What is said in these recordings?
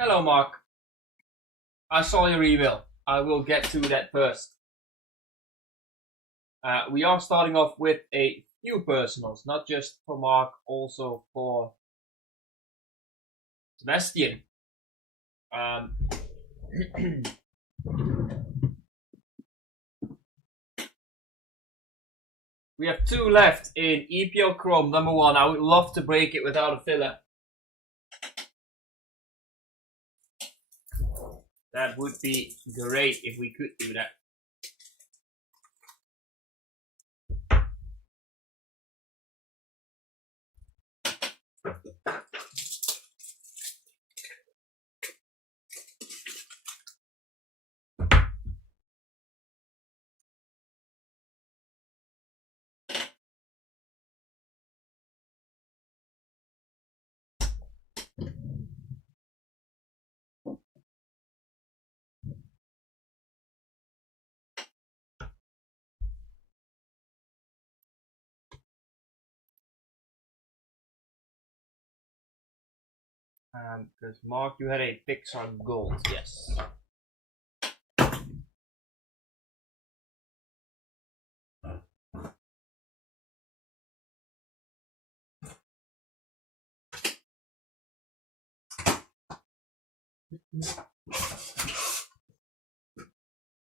Hello, Mark. I saw your email. I will get to that first. We are starting off with a few personals, not just for Mark, also for Sebastian. We have two left in EeeeeeePL Chrome number 1. I would love to break it without a filler. That would be great if we could do that. Because Mark, you had a Pixar Gold, yes.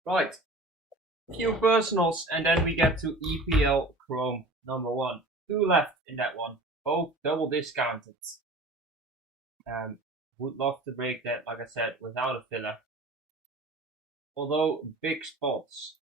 Right. Few personals, and then we get to EeeeeePL Chrome number 1. Two left in that one, both double discounted. Would love to break that, like I said, without a filler. Although big spots.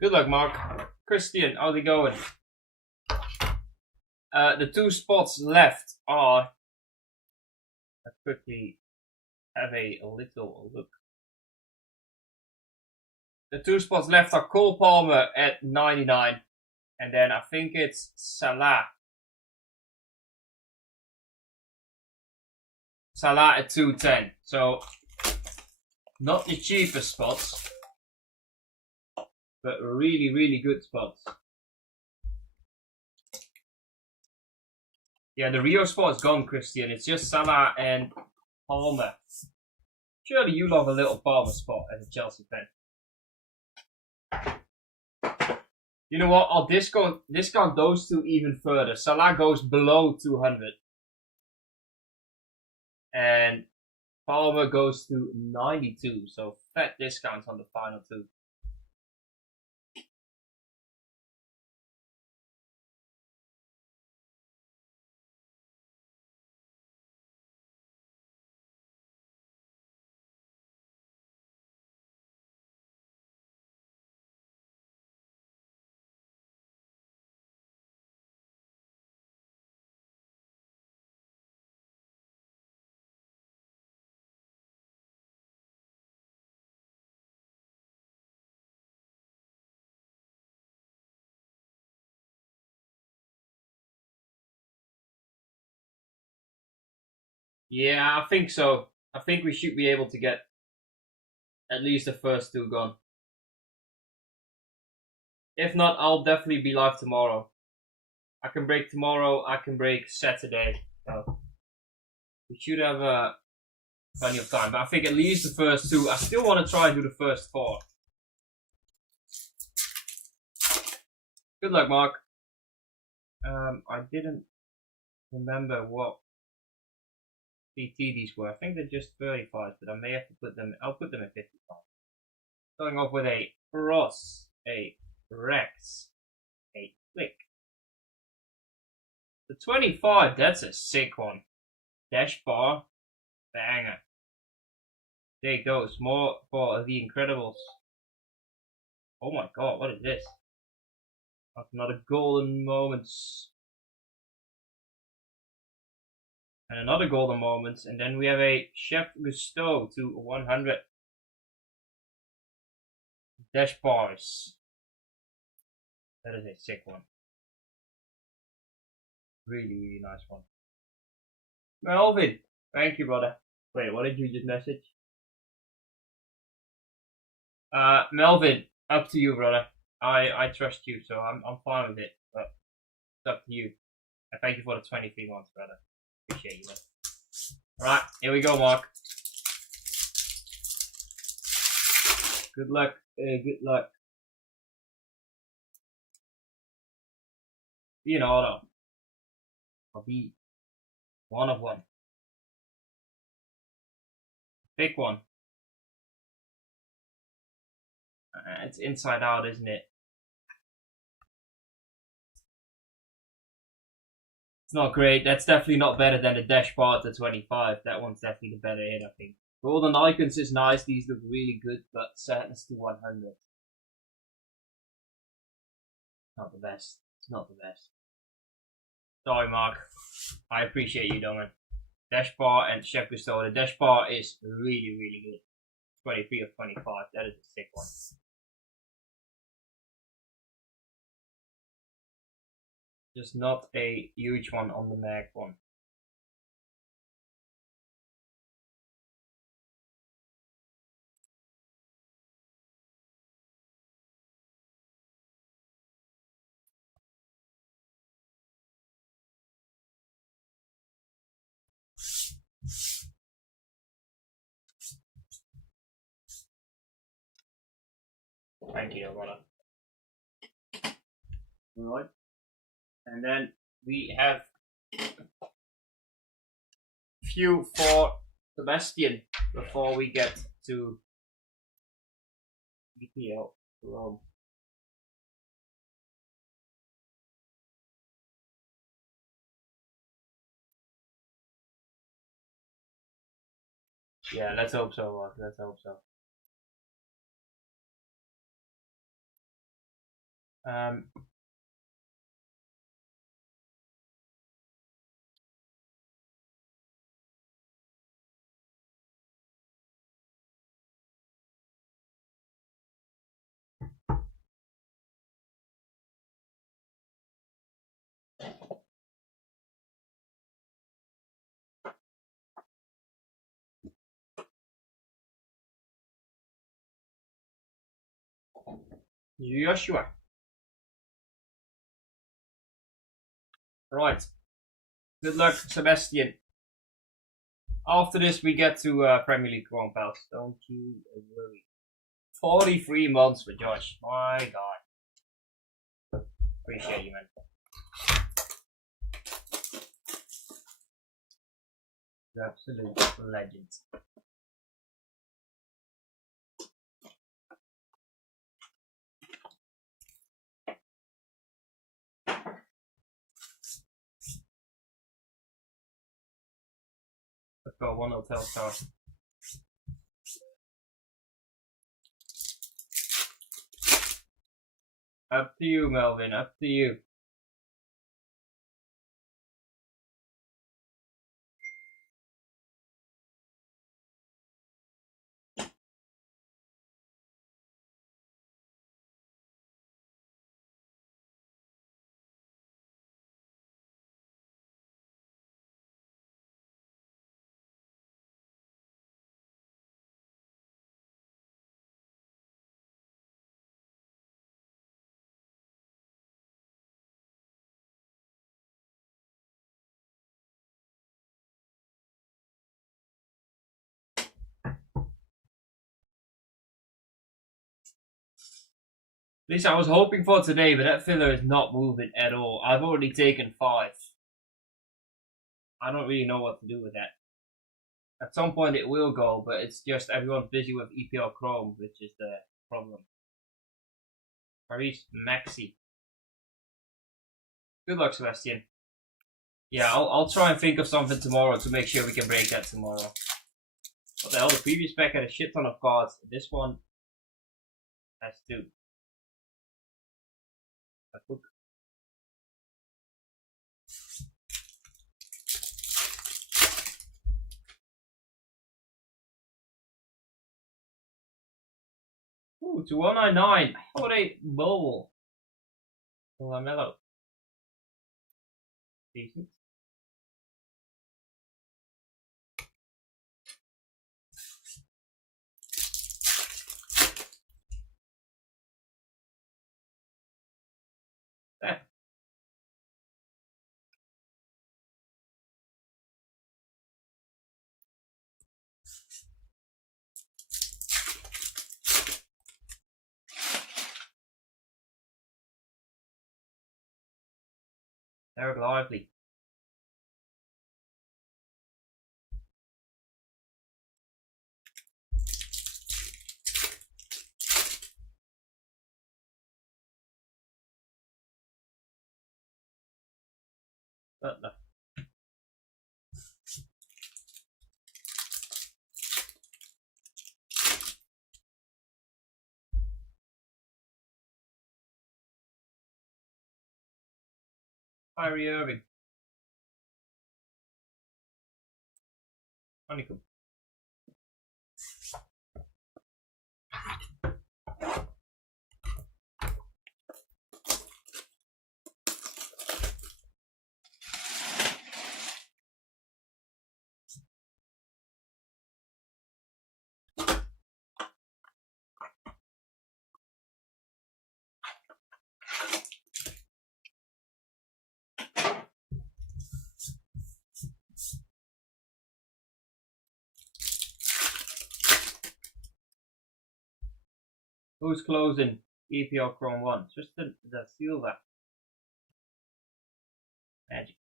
Good luck, Mark. Christian, how's it going? The two spots left are. Let's quickly have a little look. The two spots left are Cole Palmer at 99, and then I think it's Salah. Salah at 210. So, not the cheapest spots, but really, really good spots. Yeah, the Rio spot is gone, Christian. It's just Salah and Palmer. Surely you love a little Palmer spot as a Chelsea fan. You know what? I'll discount those two even further. Salah goes below 200. And Palmer goes to 92. So fat discounts on the final two. Yeah, I think so. I think we should be able to get at least the first two gone. If not, I'll definitely be live tomorrow. I can break tomorrow, I can break Saturday. So we should have plenty of time. But I think at least the first two. I still want to try and do the first 4. Good luck, Mark. I didn't remember what PT these were. I think they're just 35, but I may have to put them. I'll put them at 55. Starting off with a Ross, a Rex, a Flick. The 25, that's a sick one. Dash bar, banger. Take those. More for the Incredibles. Oh my god, what is this? Another golden moments. And another golden moments. And then we have a Chef Gusteau to 100. Dash bars. That is a sick one. Really, really nice one. Melvin, thank you, brother. Wait, what did you just message? Melvin, up to you, brother. I trust you, so I'm fine with it. But it's up to you. And thank you for the 23 months, brother. Appreciate you, man. Alright, here we go, Mark. Good luck. Good luck. Be an auto. I'll be one of one. Pick one. It's inside out, isn't it? It's not great. That's definitely not better than the dash bar to 25. That one's definitely the better hit, I think. Golden Icons is nice. These look really good, but Sadness to 100. Not the best. It's not the best. Sorry, Mark. I appreciate you, Domin. Dash bar and Chef Gusto. The dash bar is really, really good. 23 of 25. That is a sick one. Just not a huge one on the mag one. Thank you, brother. Alright. And then we have few for Sebastian before we get to EeeeeeePL Rome. Yeah, let's hope so, Mark. Let's hope so. Joshua. Right. Good luck, Sebastian. After this, we get to Premier League Chrome Pals. Don't you worry. 43 months for Josh. My God. Appreciate you, man. Absolute legend. Let's go, one hotel star. Up to you, Melvin. Up to you. At least I was hoping for today, but that filler is not moving at all. I've already taken 5. I don't really know what to do with that. At some point it will go, but it's just everyone's busy with EeeeeePL Chrome, which is the problem. Paris Maxi. Good luck, Sebastian. Yeah, I'll try and think of something tomorrow to make sure we can break that tomorrow. What the hell, the previous pack had a shit ton of cards. This one has 2. Ooh, to 199. What a bowl. Lamelo. Decent. There. Very lively. Butler. Kyrie Irving. Honeycomb. Who's closing EeeeeeePL Chrome 1? Just the silver. Magic.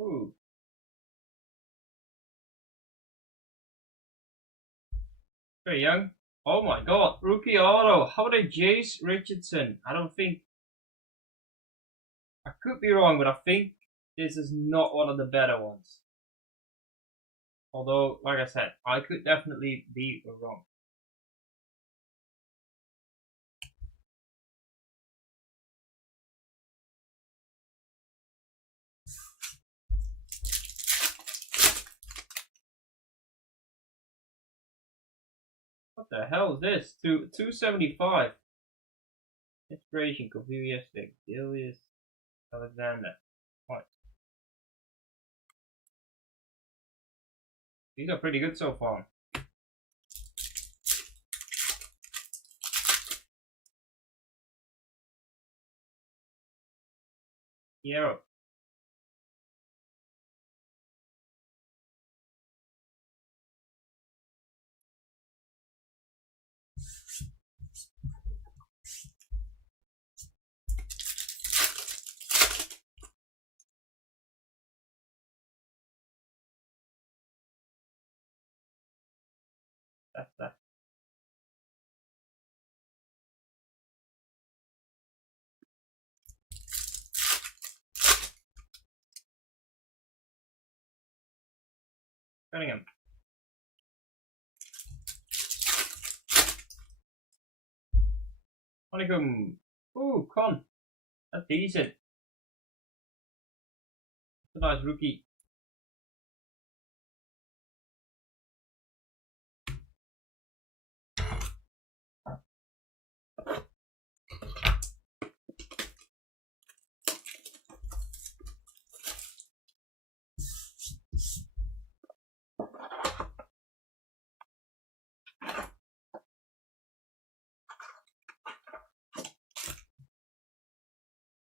Ooh. Very young. Oh my god. Rookie auto. How about Jace Richardson? I don't think. I could be wrong, but I think this is not one of the better ones. Although, like I said, I could definitely be wrong. What the hell is this? 275. Inspiration, Confucius, Julius, Alexander. What? These are pretty good so far. Hero. That's that. Cunningham. Honeycomb. Ooh, Con. That's decent. That's a nice rookie.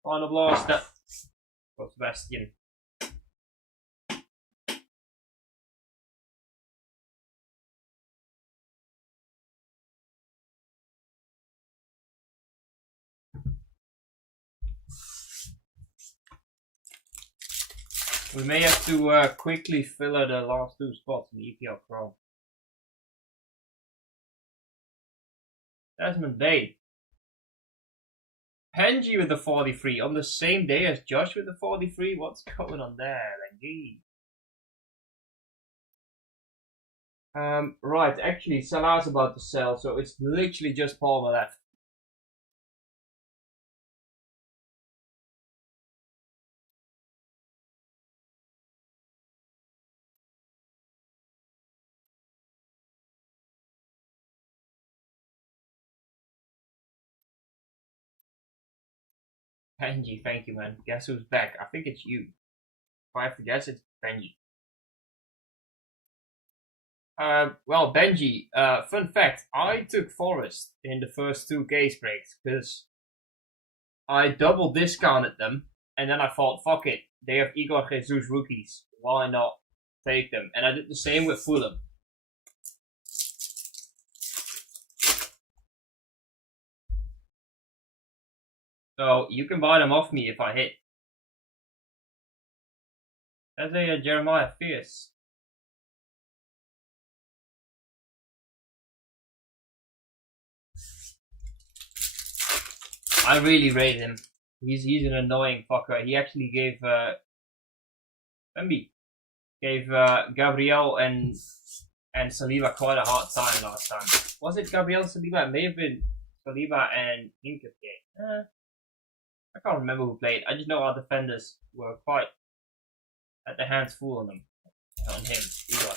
Final blaster. For Sebastian. We may have to quickly fill out the last 2 spots in the EPL Chrome. Desmond Bay. Benji with the 43 on the same day as Josh with the 43. What's going on there, Benji? Right, actually, Salah's about to sell, so it's literally just Palmer left. Benji, thank you, man. Guess who's back? I think it's you. If I have to guess, it's Benji. Well, Benji, fun fact, I took Forest in the first 2 case breaks because I double discounted them and then I thought, fuck it, they have Igor Jesus rookies, why not take them? And I did the same with Fulham. So you can buy them off me if I hit. That's a Jeremiah Fierce. I really rate him. He's an annoying fucker. He actually gave Gabriel and Saliba quite a hard time last time. Was it Gabriel and Saliba? It may have been Saliba and Inkapie. I can't remember who played. I just know our defenders were quite at their hands full on them. On him. Igor. I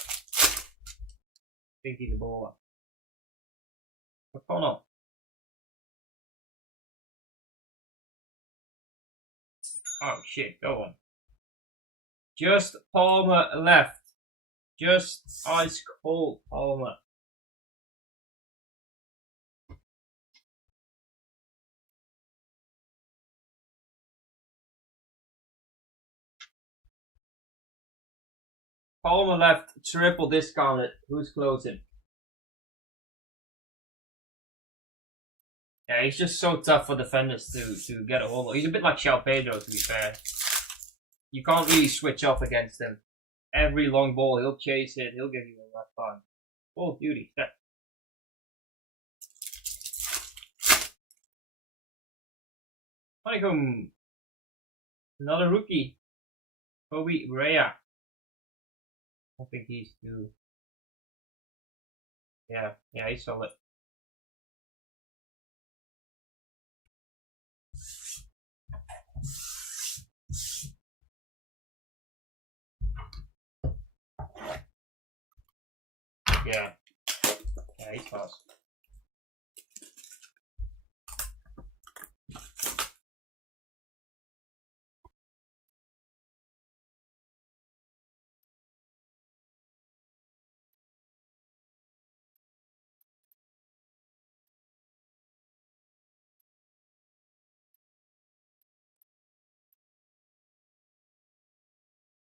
think he's a baller. McConnell. Oh shit, go on. Just Palmer left. Just ice cold Palmer. Palmer left, triple discounted. Who's closing? Yeah, he's just so tough for defenders to get a hold of. He's a bit like João Pedro, to be fair. You can't really switch off against him. Every long ball, he'll chase it, he'll give you a rough time. Oh, beauty, step. Honeycomb. Another rookie. Kobe Rhea. I think he's too. Yeah, he's solid. Yeah, he's fast.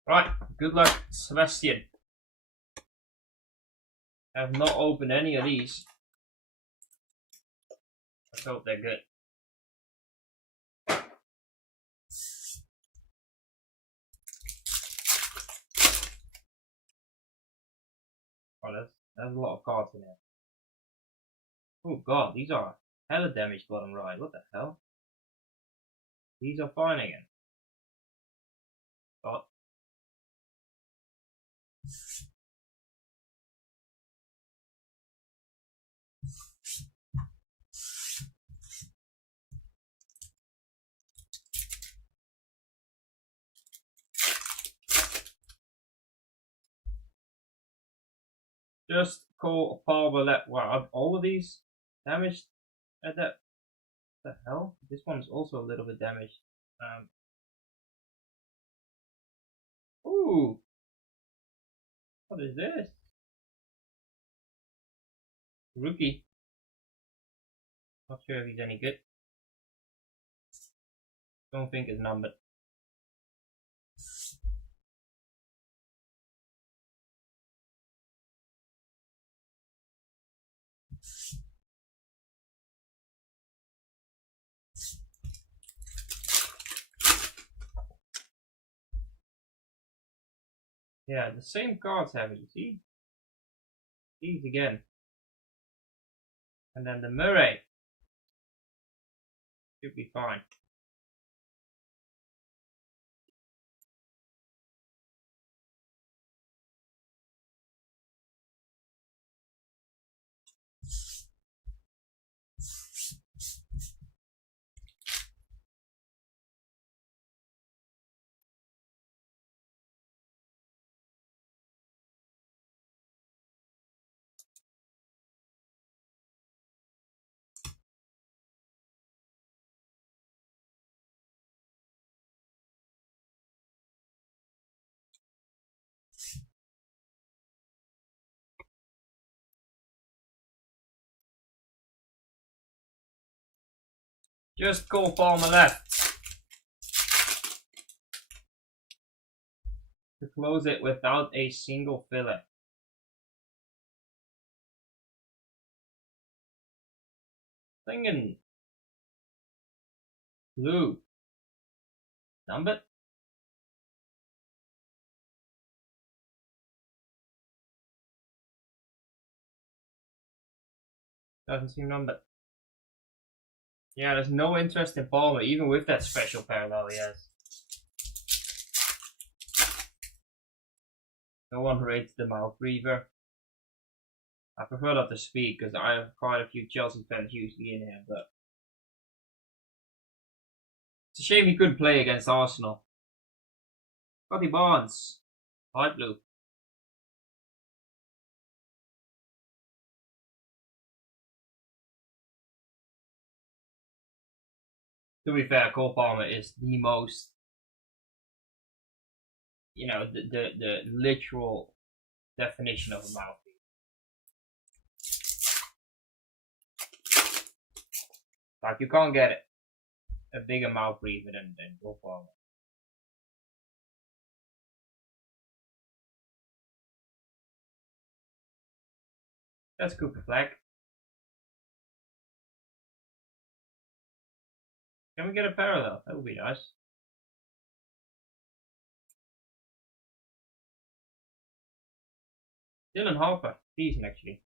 Right, good luck, Sebastian. I have not opened any of these. Let's hope they're good. Oh, there's a lot of cards in there. Oh god, these are hella damaged bottom right. What the hell? These are fine again. God. Just call Palmer left. Wow, are all of these damaged at that? What the hell? This one's also a little bit damaged. Ooh. What is this? Rookie. Not sure if he's any good. Don't think it's numbered. Yeah, the same cards have it, you see? These again. And then the Murray. Should be fine. Just call Palmer left. To close it without a single filler. Thinking blue. Numbered? Doesn't seem numbered. Yeah, there's no interest in Palmer, even with that special parallel he has. No one rates the mouth breather. I prefer not to speak because I have quite a few Chelsea fans usually in here, but it's a shame he couldn't play against Arsenal. Scotty Barnes, light blue. To be fair, Cole Palmer is the most, you know, the literal definition of a mouth. Like, you can't get a bigger mouth breather than Cole Palmer. That's Cooper Flag. Can we get a parallel? That would be nice. Dylan Harper, decent actually.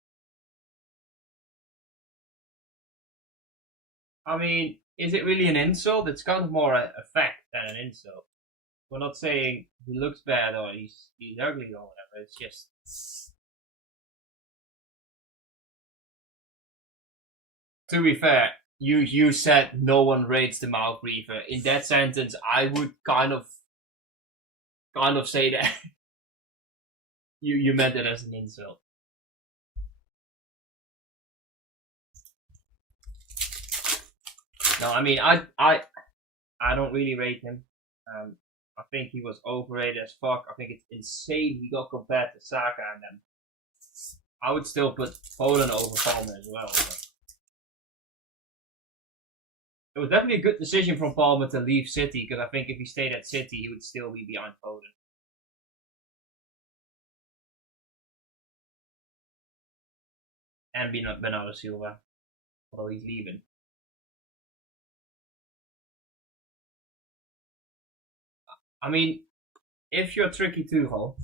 I mean, is it really an insult? It's kind of more a fact than an insult. We're not saying he looks bad or he's ugly or whatever. It's just. To be fair, you said no one rates the mouth breather. In that sentence, I would kind of say that you meant it as an insult. No, I mean I don't really rate him. I think he was overrated as fuck. I think it's insane he got compared to Saka, and then I would still put Poland over Palmer as well. But it was definitely a good decision from Palmer to leave City, because I think if he stayed at City, he would still be behind Poland. And Bernardo Silva, although he's leaving. I mean, if you're Tricky Tuchel,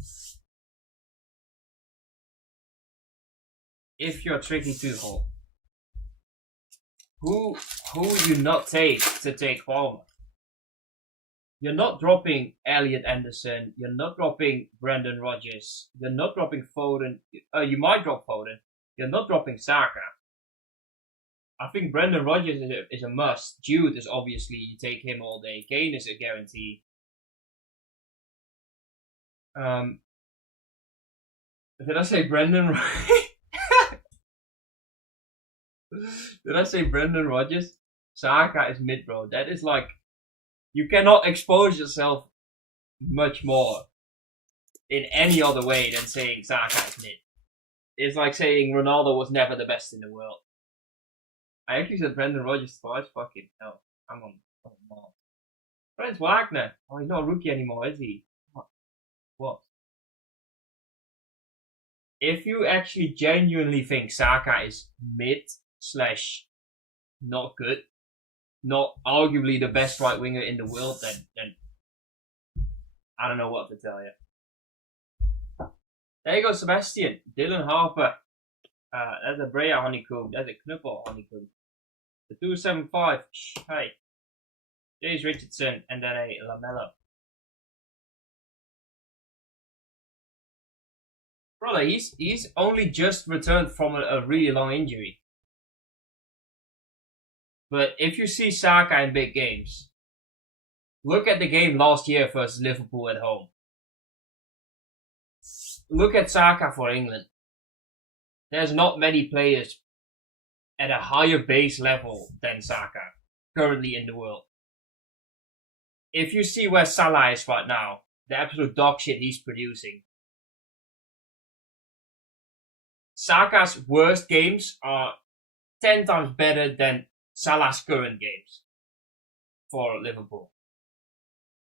who would you not take to take Palmer? You're not dropping Elliot Anderson. You're not dropping Brendan Rodgers. You're not dropping Foden. You might drop Foden. You're not dropping Saka. I think Brendan Rodgers is a must. Jude is obviously, you take him all day. Kane is a guarantee. Did I say Brendan? Did I say Brendan Rodgers? Saka is mid, bro. That is like, you cannot expose yourself much more in any other way than saying Saka is mid. It's like saying Ronaldo was never the best in the world. I actually said Brendan Rodgers twice. Fucking hell. I'm on Mars. Franz Wagner. Oh, he's not a rookie anymore, is he? What? If you actually genuinely think Saka is mid / not good, not arguably the best right winger in the world, then I don't know what to tell you. There you go, Sebastian. Dylan Harper. That's a Brea honeycomb. That's a Knuppel honeycomb. The 275. Hey. James Richardson. And then a Lamella. Brother, he's only just returned from a really long injury. But if you see Saka in big games, look at the game last year versus Liverpool at home. Look at Saka for England. There's not many players at a higher base level than Saka currently in the world. If you see where Salah is right now, the absolute dog shit he's producing. Saka's worst games are 10 times better than Salah's current games for Liverpool.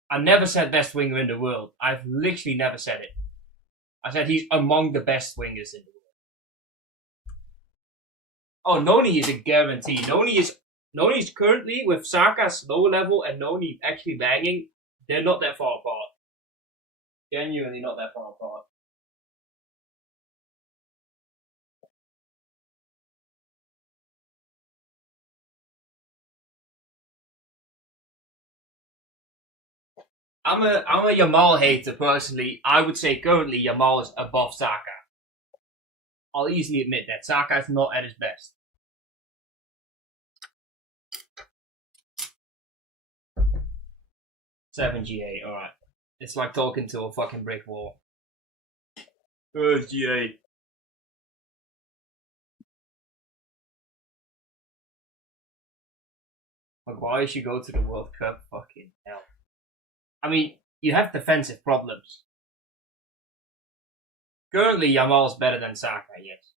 I never said best winger in the world. I've literally never said it. I said he's among the best wingers in the world. Oh, Noni is a guarantee. Noni's currently with Saka's lower level and Noni actually banging. They're not that far apart. Genuinely not that far apart. I'm a Yamal hater personally. I would say currently Yamal is above Saka. I'll easily admit that Saka is not at his best. $7 GA, alright. It's like talking to a fucking brick wall. GA. Maguire should go to the World Cup. Fucking hell. I mean, you have defensive problems. Currently, Yamal's better than Saka, yes.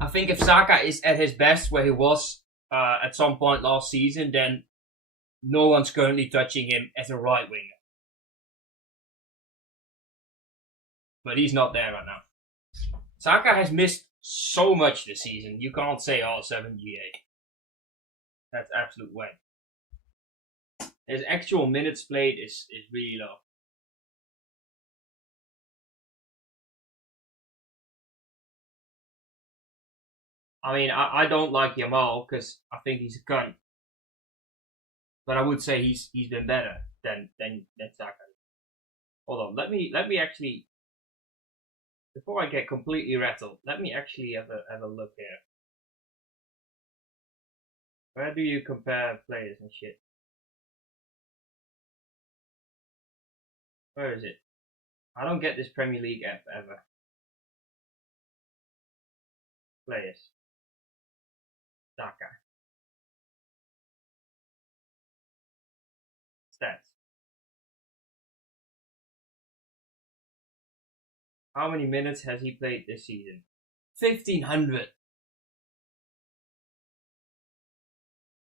I think if Saka is at his best where he was at some point last season, then no one's currently touching him as a right winger. But he's not there right now. Saka has missed so much this season. You can't say, oh, 7 GA. That's absolute way. His actual minutes played is really low. I mean, I don't like Yamal because I think he's a cunt. But I would say he's been better than Saka. Hold on, let me actually, before I get completely rattled, let me actually have a look here. Where do you compare players and shit? Where is it? I don't get this Premier League app ever. Players. Saka. Stats. How many minutes has he played this season? 1,500.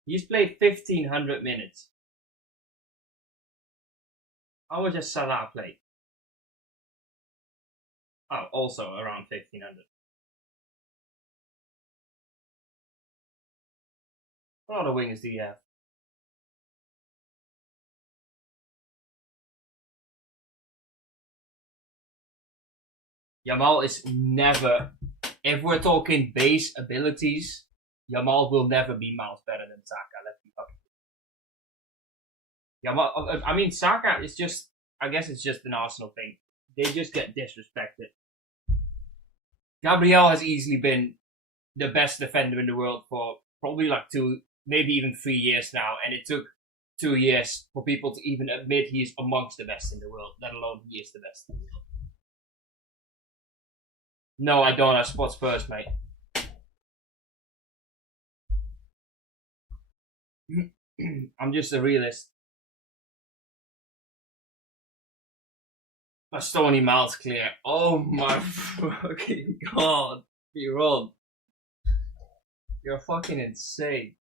He's played 1,500 minutes. How much has Salah played? Oh, also around 1,500. What other wingers do you have? Yamal is never, if we're talking base abilities, Yamal will never be miles better than Saka. Let's be fucking. Yamal, I mean, Saka is just, I guess it's just an Arsenal thing. They just get disrespected. Gabriel has easily been the best defender in the world for probably like 2, maybe even 3 years now, and it took 2 years for people to even admit he's amongst the best in the world, let alone he is the best in the world. No, I don't. I support Spurs, mate. I'm just a realist. A Stony Miles clear. Oh my fucking god. You're on. You're fucking insane.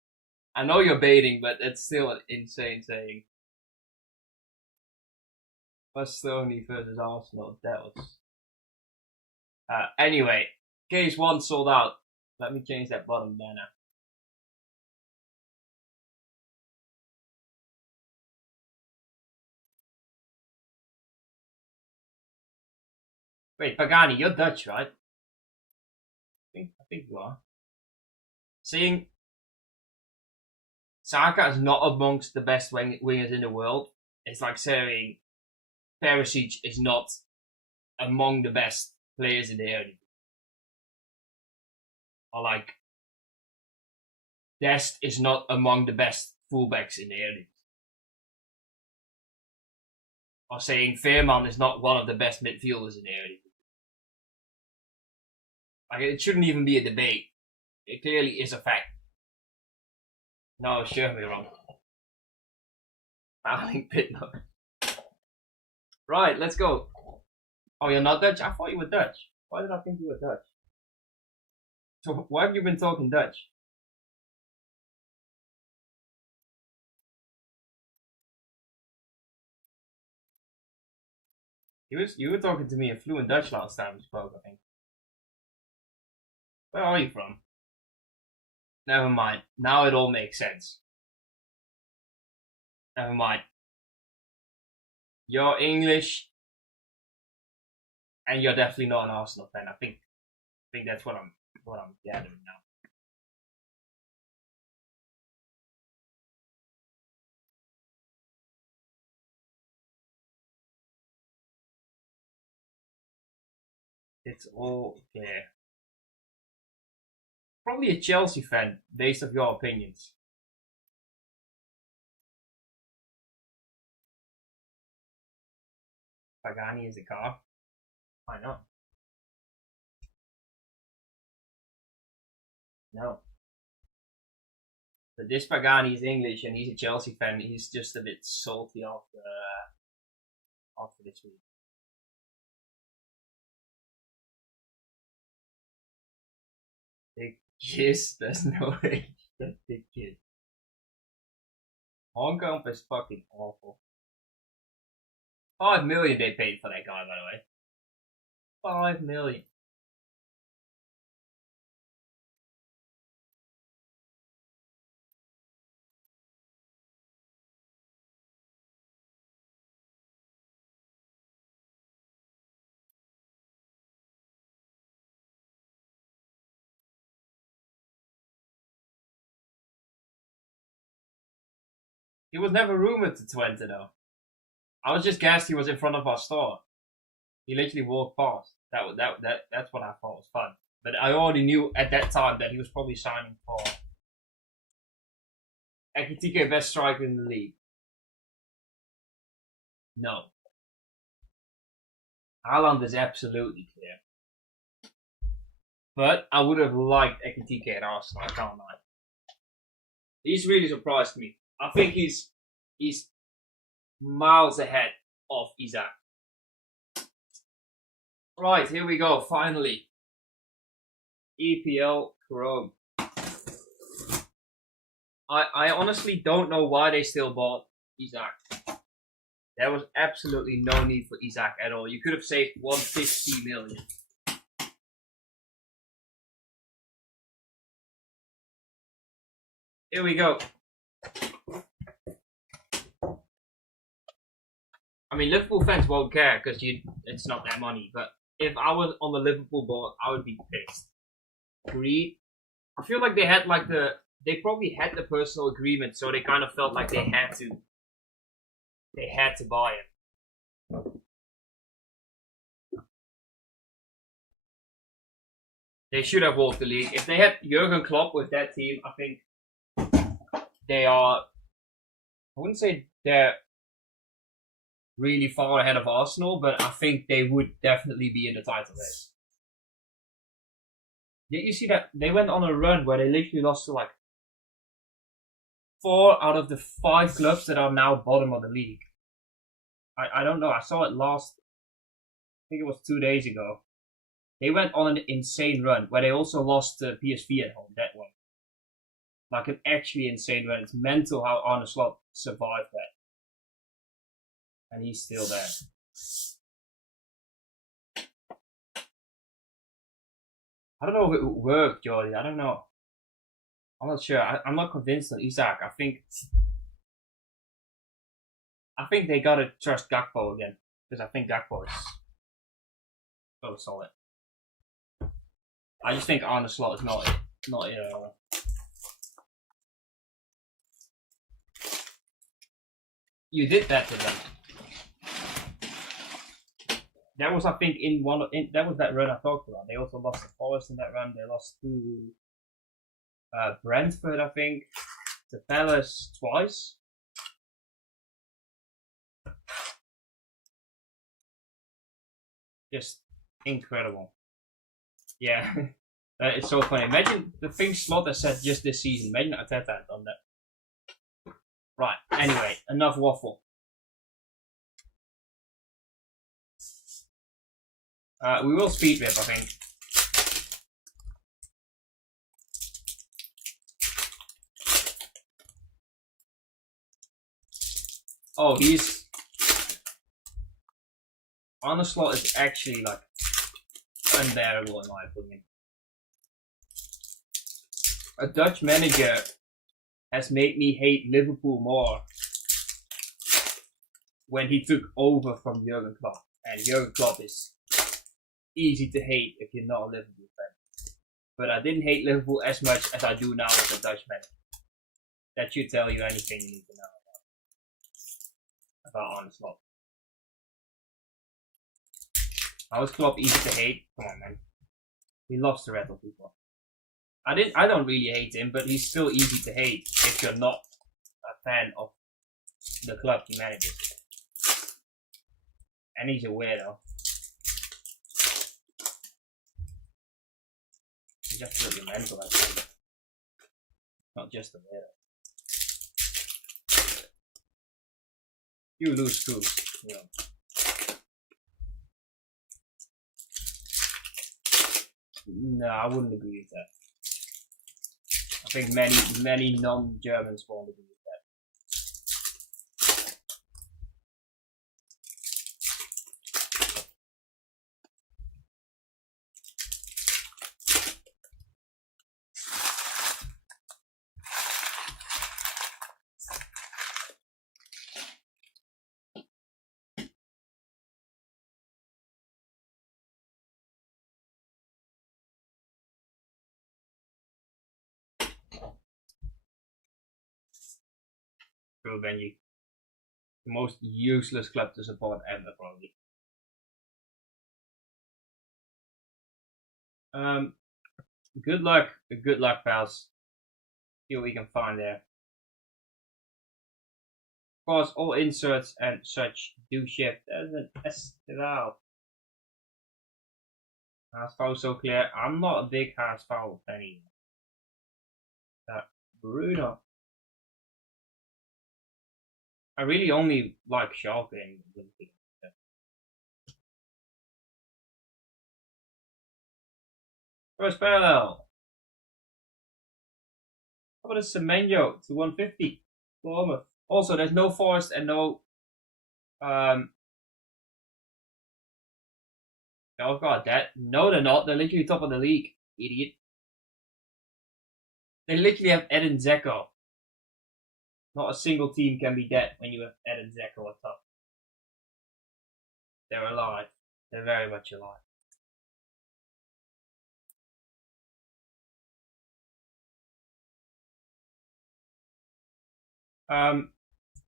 I know you're baiting, but it's still an insane saying. Bastoni versus Arsenal. That was. Anyway, case 1 sold out. Let me change that bottom banner. Wait, Pagani, you're Dutch, right? I think you are. Saying Saka is not amongst the best wingers in the world, it's like saying Perisic is not among the best players in the area. Or like Dest is not among the best fullbacks in the area. Or saying Veerman is not one of the best midfielders in the area. Like, it shouldn't even be a debate. It clearly is a fact. No, sure me wrong. Fouling Pitlock. Right, let's go. Oh, you're not Dutch? I thought you were Dutch. Why did I think you were Dutch? So why have you been talking Dutch? You were talking to me in fluent Dutch last time we spoke, I think. Where are you from? Never mind. Now it all makes sense. Never mind. You're English, and you're definitely not an Arsenal fan. I think that's what I'm gathering now. It's all clear. Probably a Chelsea fan, based on your opinions. Pagani is a car. Why not? No. But this Pagani is English and he's a Chelsea fan. He's just a bit salty after this week. Big kiss? There's no way. That big kid. Hong Kong is fucking awful. 5 million they paid for that guy, by the way. 5 million. He was never rumored to Twente though. I was just guessed he was in front of our store. He literally walked past. That's what I thought was fun. But I already knew at that time that he was probably signing for Ekitike, best striker in the league. No. Haaland is absolutely clear. But I would have liked Ekitike at Arsenal, I can't lie. He's really surprised me. I think he's miles ahead of Isaac. Right, here we go, finally. EeeeeePL Chrome. I honestly don't know why they still bought Isaac. There was absolutely no need for Isaac at all. You could have saved 150 million. Here we go. I mean, Liverpool fans won't care because it's not their money. But if I was on the Liverpool board, I would be pissed. Greed. I feel like they had they probably had the personal agreement, so they kind of felt like they had to buy it. They should have walked the league. If they had Jurgen Klopp with that team, I think they are. I wouldn't say they're really far ahead of Arsenal, but I think they would definitely be in the title race. Did you see that they went on a run where they literally lost to like 4 out of the 5 clubs that are now bottom of the league? I don't know. I saw it last. I think it was 2 days ago. They went on an insane run where they also lost to PSV at home. That one, like an actually insane run. It's mental how Arne Slot survived that. And he's still there. I don't know if it would work, Jordy. I don't know. I'm not sure. I'm not convinced on Isaac. I think they gotta trust Gakpo again. Because I think Gakpo is So solid. I just think Arne Slot is not it at all. You did better than. That was, I think, that was that run I talked about. They also lost to Forest in that run. They lost to Brentford, I think. To Palace twice. Just incredible. Yeah, it's so funny. Imagine the things Slot has said just this season. Imagine Arteta had done that. Right. Anyway, enough waffle. We will speed rip, I think. Oh, Arne Slot is actually like unbearable in my opinion. A Dutch manager has made me hate Liverpool more when he took over from Jurgen Klopp. And Jurgen Klopp is easy to hate if you're not a Liverpool fan. But I didn't hate Liverpool as much as I do now as a Dutch manager. That should tell you anything you need to know about Arne Slot. How is Klopp easy to hate? Come on, man. He loves to rattle people. I don't really hate him, but he's still easy to hate if you're not a fan of the club he manages. And he's a weirdo. He's absolutely mental, I think. Not just a weirdo. You lose screws, you know. No, I wouldn't agree with that. I think many non-Germans won't agree with that. True, Benji. The most useless club to support ever, probably. Good luck, pals. See what we can find there. Of course, all inserts and such do ship as an Estral. HSV so clear. I'm not a big HSV fan either. Bruno. I really only like Schalke in the league. First parallel. How about a Semenyo to 150? Bournemouth. Also, there's no Forest and no. No, I've got that. No, they're not. They're literally top of the league. Idiot. They literally have Edin Dzeko. Not a single team can be dead when you have Edin Dzeko on top. They're alive. They're very much alive.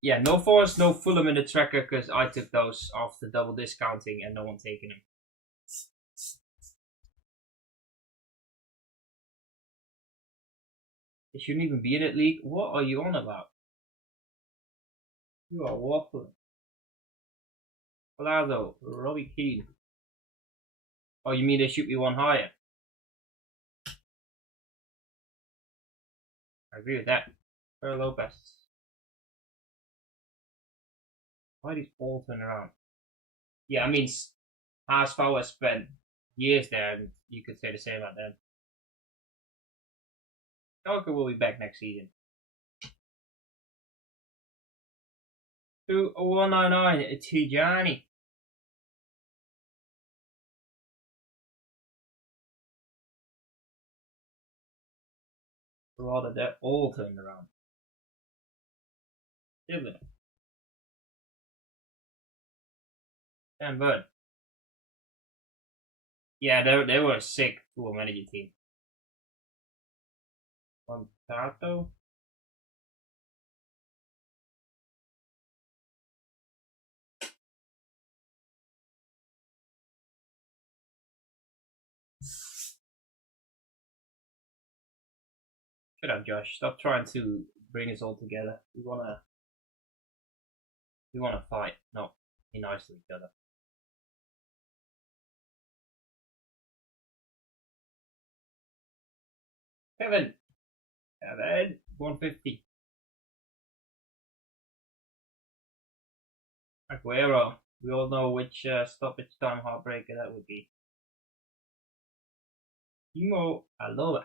Yeah, no Forest, no Fulham in the tracker because I took those after double discounting and no one taking them. They shouldn't even be in that league. What are you on about? You are waffling. Palazzo, Robbie Keane. Oh, you mean they should be one higher? I agree with that. Per Lopez. Why these all turn around? Yeah, I mean, HSV has spent years there, and you could say the same about them. Schalke will be back next season. 199 Tijani. Rather, they're all turned around. Sibling. Dan Bird. Yeah, they were a sick full manager team. Contrato. Shut up, Josh. Stop trying to bring us all together. We wanna fight, not be nice to each other. Kevin, 150. Aguero. We all know which stoppage time heartbreaker that would be. Timo Alola.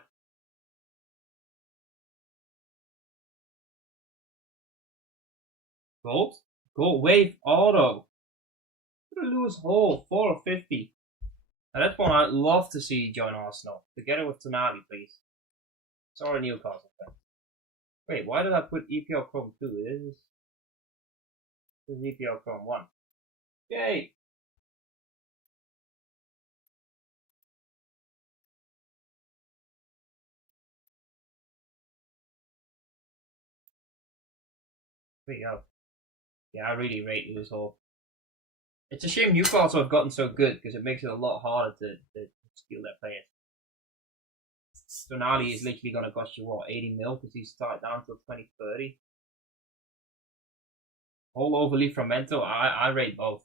Gold? Gold wave auto. Lewis Hall, 4 of 50. Now that's one I'd love to see join Arsenal. Together with Tonali, please. Sorry, Newcastle fans. Wait, why did I put EPL Chrome 2? This is EPL Chrome 1. Yay! There you go. Yeah, I really rate Lewis Hall. It's a shame Newcastle have gotten so good because it makes it a lot harder to steal their players. Tonali is literally going to cost you, what, 80 mil because he's started down till 2030. All over Livramento, I rate both.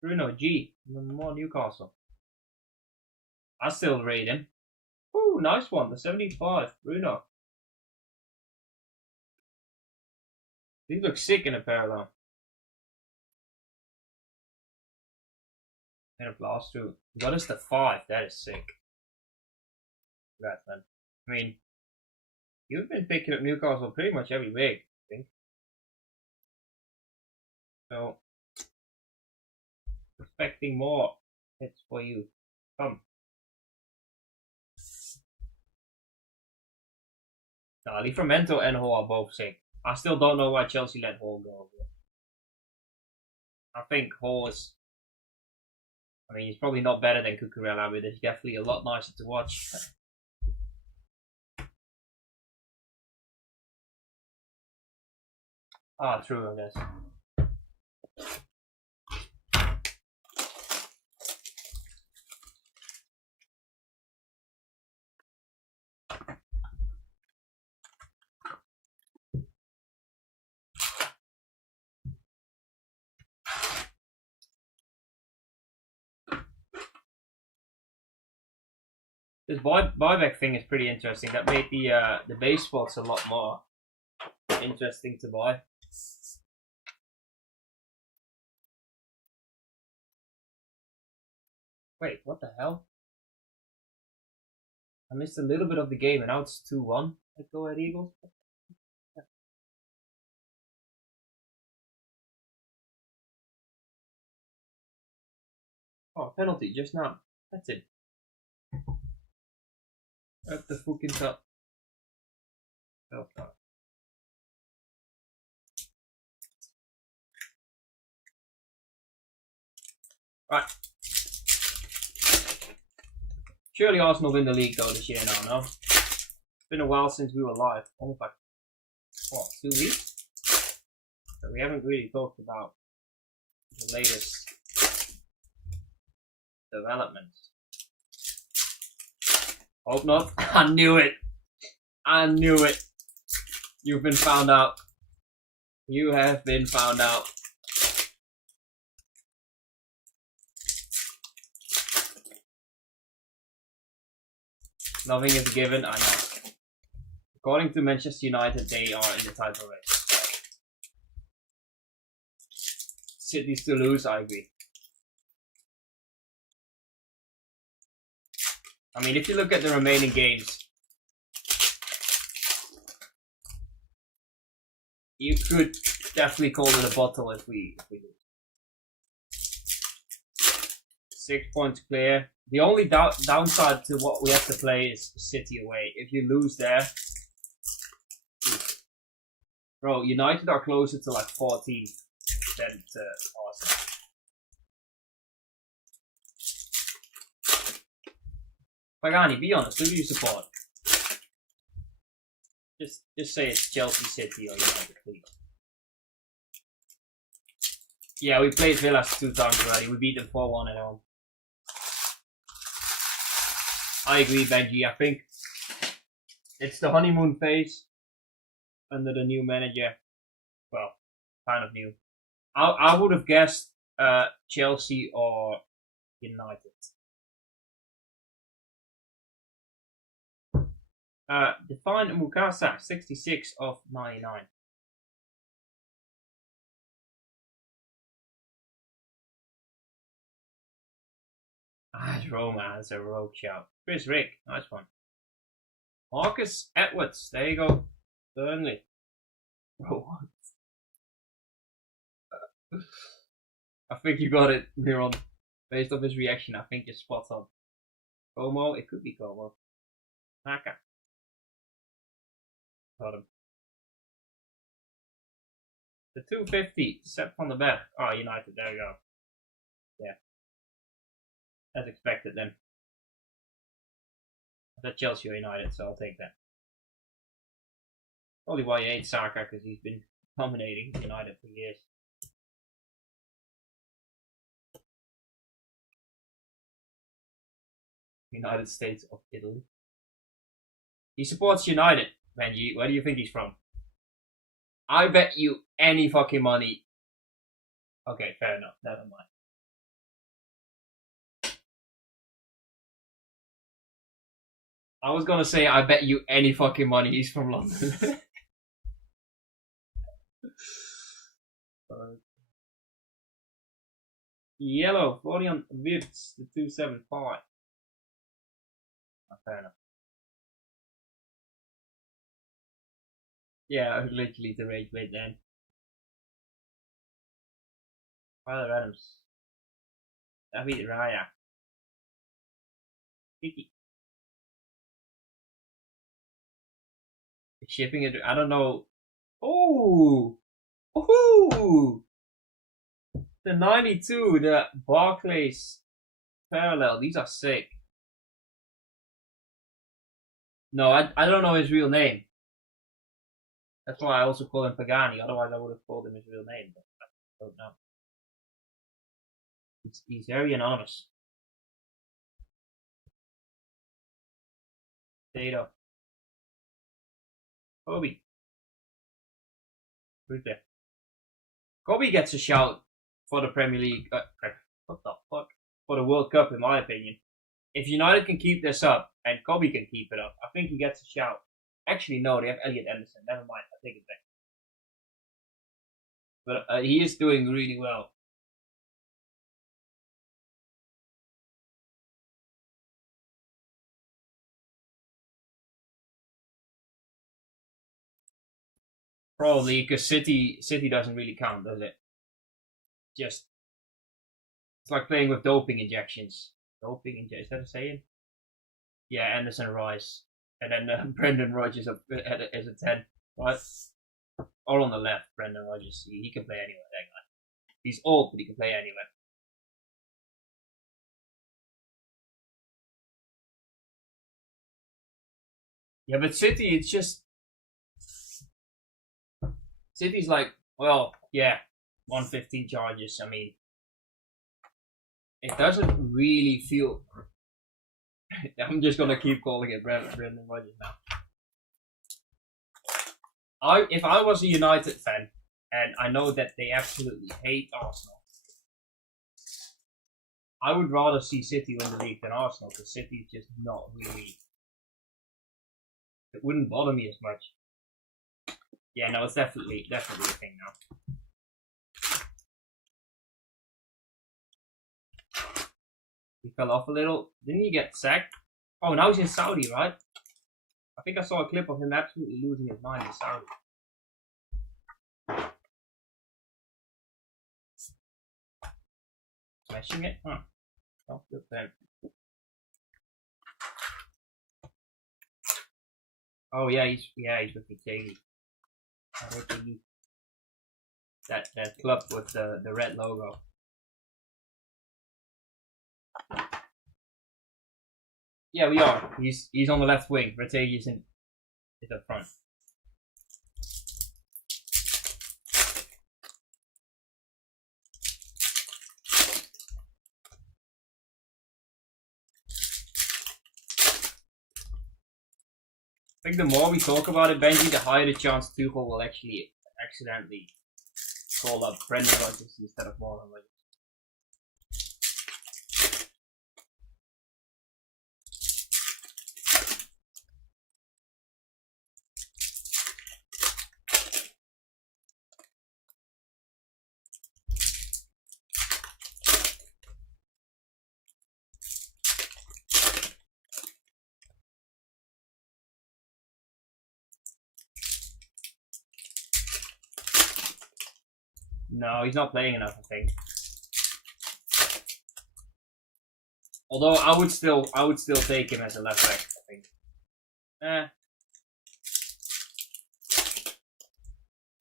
Bruno G, more Newcastle. I still rate him. Ooh, nice one, the 75, Bruno. He looks sick in a parallel. And a blast too. What is the 5? That is sick. Congrats, man. I mean, you've been picking up Newcastle pretty much every week, I think. So, expecting more hits for you. Come. Nah, Livramento and Hall are both sick. I still don't know why Chelsea let Hall go. I think Hall is... I mean, he's probably not better than Cucurella, but he's definitely a lot nicer to watch. Ah, true, I guess. This buyback thing is pretty interesting. That made the base spots a lot more interesting to buy. Wait, what the hell? I missed a little bit of the game and now it's 2-1. Let's go at Eagles. Oh, penalty just now. That's it. Up the fucking top. Oh, fuck. Right. Surely Arsenal win the league though this year now, no? It's been a while since we were live. Almost like, what, 2 weeks? So we haven't really talked about the latest developments. Hope not. I knew it. I knew it. You've been found out. You have been found out. Nothing is given, I know. According to Manchester United, they are in the title race. City's to lose, I agree. I mean, if you look at the remaining games, you could definitely call it a bottle if we lose. 6 points clear. The only downside to what we have to play is City away. If you lose there, Bro, United are closer to like 14 than to Arsenal. Pagani, be honest, who do you support? Just say it's Chelsea, City, or United, please. Yeah, we played Villa 2 times already. We beat them 4-1 at home. I agree, Benji. I think it's the honeymoon phase under the new manager. Well, kind of new. I would have guessed Chelsea or United. Define Mukasa, 66 of 99. It's Roma, it's a rogue shout. Chris Rick, nice one. Marcus Edwards, there you go. Burnley. Bro, what? I think you got it, Miron. Based off his reaction, I think you're spot on. Como, it could be Como. Naka. Got him. The 250, Sepp van the Berg. Oh, United, there you go. Yeah. As expected then. I said Chelsea or United, so I'll take that. Probably why you hate Saka, because he's been dominating United for years. United States of Italy. He supports United, Benji. Where do you think he's from? I bet you any fucking money. Okay, fair enough. Never mind. I was gonna say, I bet you any fucking money he's from London. Yellow, Florian Wirtz, the 275. Fair enough. Yeah, literally the rage bait then. Tyler Adams. David Raya. Kiki. Shipping it, I don't know. Oh! Ooh! The 92, the Barclays parallel, these are sick. No, I don't know his real name. That's why I also call him Pagani, otherwise I would have called him his real name, but I don't know. He's very anonymous. Data. Kobe. Who's there? Kobe gets a shout for the Premier League. What the fuck? For the World Cup, in my opinion. If United can keep this up, and Kobe can keep it up, I think he gets a shout. Actually, no, they have Elliot Anderson. Never mind, I take it back. But he is doing really well. Probably because City doesn't really count, does it? Just it's like playing with doping injections. Doping injections, is that a saying? Yeah, Anderson Rice, and then Brendan Rodgers as a 10, right? Or on the left, Brendan Rodgers. He can play anywhere. That guy. He's old, but he can play anywhere. Yeah, but City, it's just City's like, well, yeah, 115 charges. I mean, it doesn't really feel. I'm just gonna keep calling it Brendan Rodgers now. If I was a United fan, and I know that they absolutely hate Arsenal, I would rather see City win the league than Arsenal, because City's just not really. It wouldn't bother me as much. Yeah, no, it's definitely a thing now. He fell off a little. Didn't he get sacked? Oh, now he's in Saudi, right? I think I saw a clip of him absolutely losing his mind in Saudi. Smashing it? Huh. Not good then. Oh yeah, he's with the Katie. That club with the red logo. Yeah, we are. He's on the left wing. Retegius is up front. I think the more we talk about it, Benji, the higher the chance Tuchel will actually accidentally call up Brendan Rodgers instead of Warren Rodgers. No, he's not playing enough, I think. Although I would still take him as a left back, I think.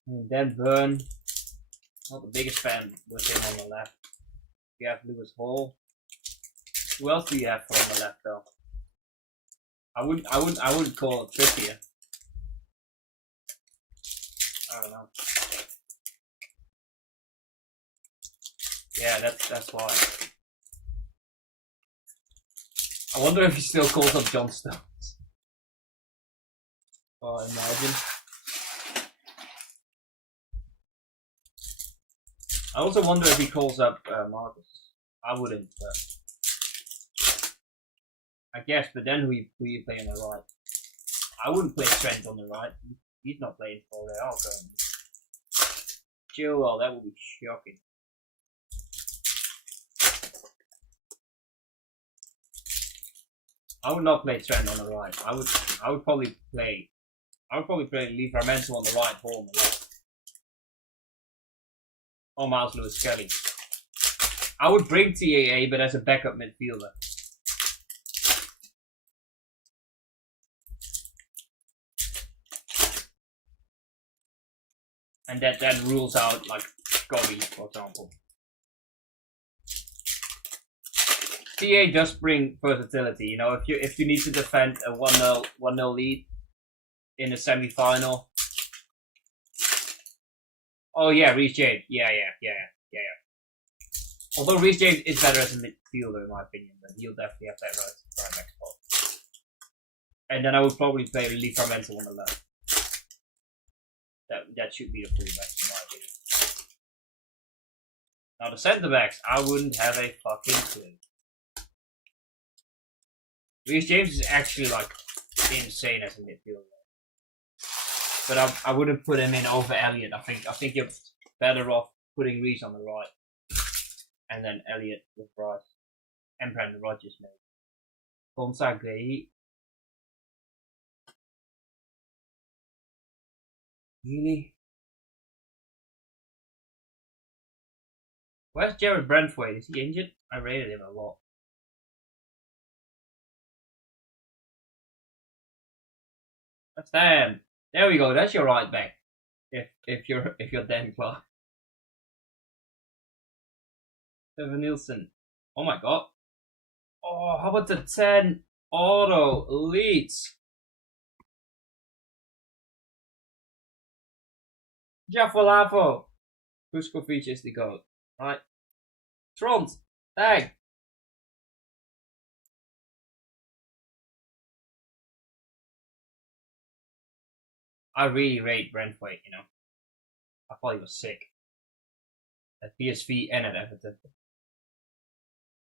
And then Burn. Not the biggest fan with him on the left. You have Lewis Hall. Who else do you have on the left though? I wouldn't call it Trippier. I don't know. Yeah, that's why. I wonder if he still calls up John Stones. Oh, imagine. I also wonder if he calls up Marcus. I wouldn't, but I guess. But then who you play on the right? I wouldn't play Trent on the right. He's not playing for Real currently. Chilwell, that would be shocking. I would not play Trent on the right. I would probably play Livramento on the right, Hall on the left. Or Miles Lewis-Skelly. I would bring TAA, but as a backup midfielder. And that rules out like Gobi, for example. TA does bring versatility, you know, if you need to defend a 1-0 lead in a semi-final. Oh yeah, Reece James. Yeah. Although Reece James is better as a midfielder in my opinion, then he'll definitely have that right back spot. And then I would probably play Livramento on the left. That should be the full back in my opinion. Now the centre backs, I wouldn't have a fucking clue. Reece James is actually like insane as a midfielder, but I wouldn't put him in over Elliott. I think you're better off putting Reece on the right, and then Elliott with Rice and Brendan Rodgers maybe. Gonzagay. Really? Where's Jared Brentwaite? Is he injured? I rated him a lot. That's damn. There we go. That's your right back. If you're Dan Clark. Evan Nielsen. Oh my god. Oh, how about the 10 auto elites? Jaffalafo. Cusco features the goat. Right. Tront. Tag. I really rate Brentwaite, you know. I thought he was sick. At PSV and at Everton.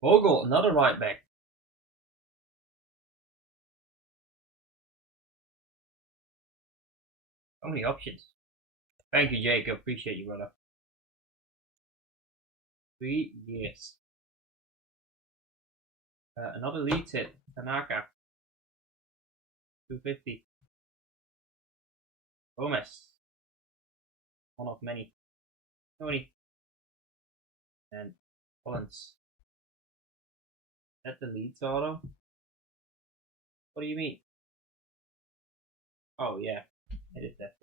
Bogle, another right back. So many options. Thank you, Jacob. Appreciate you, brother. 3 years. Another lead hit. Tanaka. 250. Gomez. One of many. Tony. And Collins. Is that the lead auto? What do you mean? Oh yeah. It is that.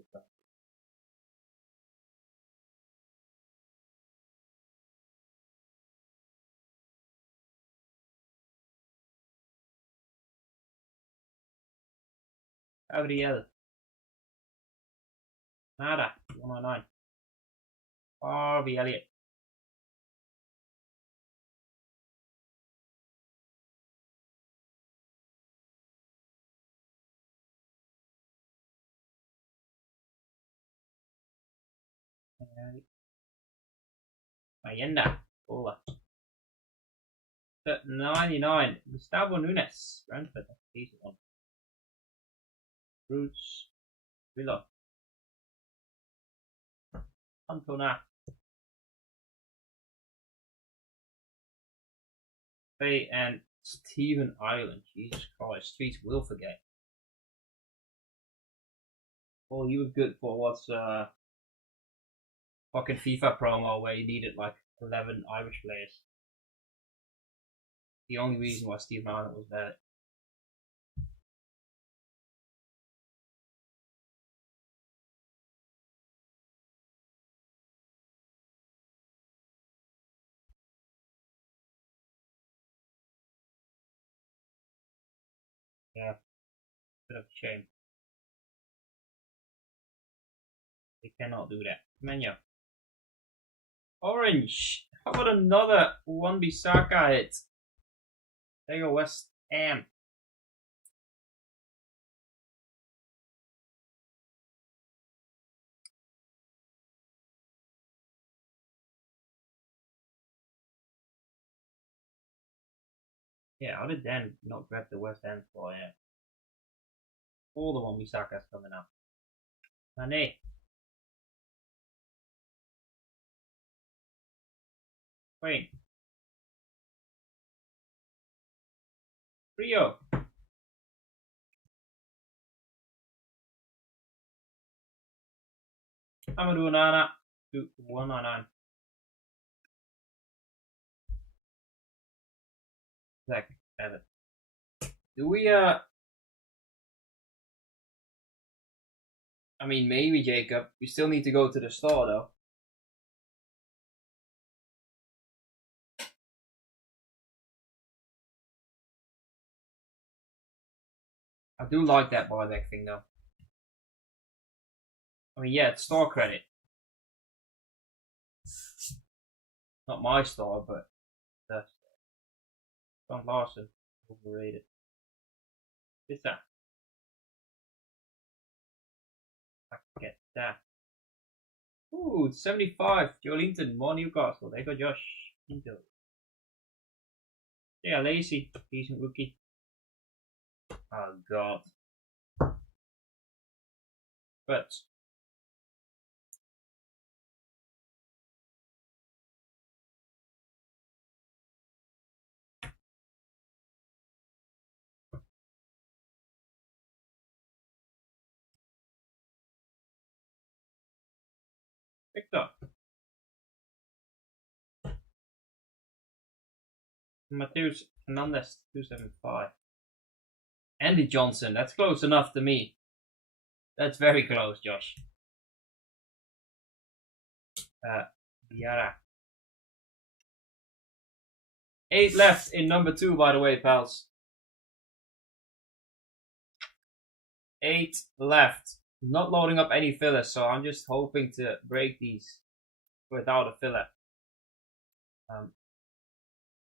Gabriel. Nada. 109. Harvey Elliott. Allenda. Hola. 99. Gustavo Nunes. Brentford. Decent one. Roots. Villa. Antona. Faye and Stephen Ireland. Jesus Christ. Streets will forget. Well, he was good for what's fucking FIFA promo where you needed like 11 Irish players. The only reason why Steve Ireland was there. Yeah, bit of a shame. They cannot do that. Menu. Orange. How about another Wan-Bissaka hit? There you go, West Ham. Yeah, how did Dan not grab the West Ham score? Yeah. All the Wan-Bissaka's coming up. Mane. Wayne. Rio. Amadou Onana. 199. Zach, have it. Do we, I mean, maybe, Jacob. We still need to go to the store, though. I do like that buyback thing, though. I mean, yeah, it's store credit. Not my store, but the John Larson. Overrated. What's that? I can get that. Ooh, 75. Joelinton, more Newcastle. There you go, Josh. Pinto. Yeah, Lacey. Decent rookie. Oh, God. But Victor. Mateus Fernandez, 275. Andy Johnson, that's close enough to me. That's very close, Josh. Yara. 8 left in number 2, by the way, pals. 8 left. Not loading up any fillers, so I'm just hoping to break these without a filler.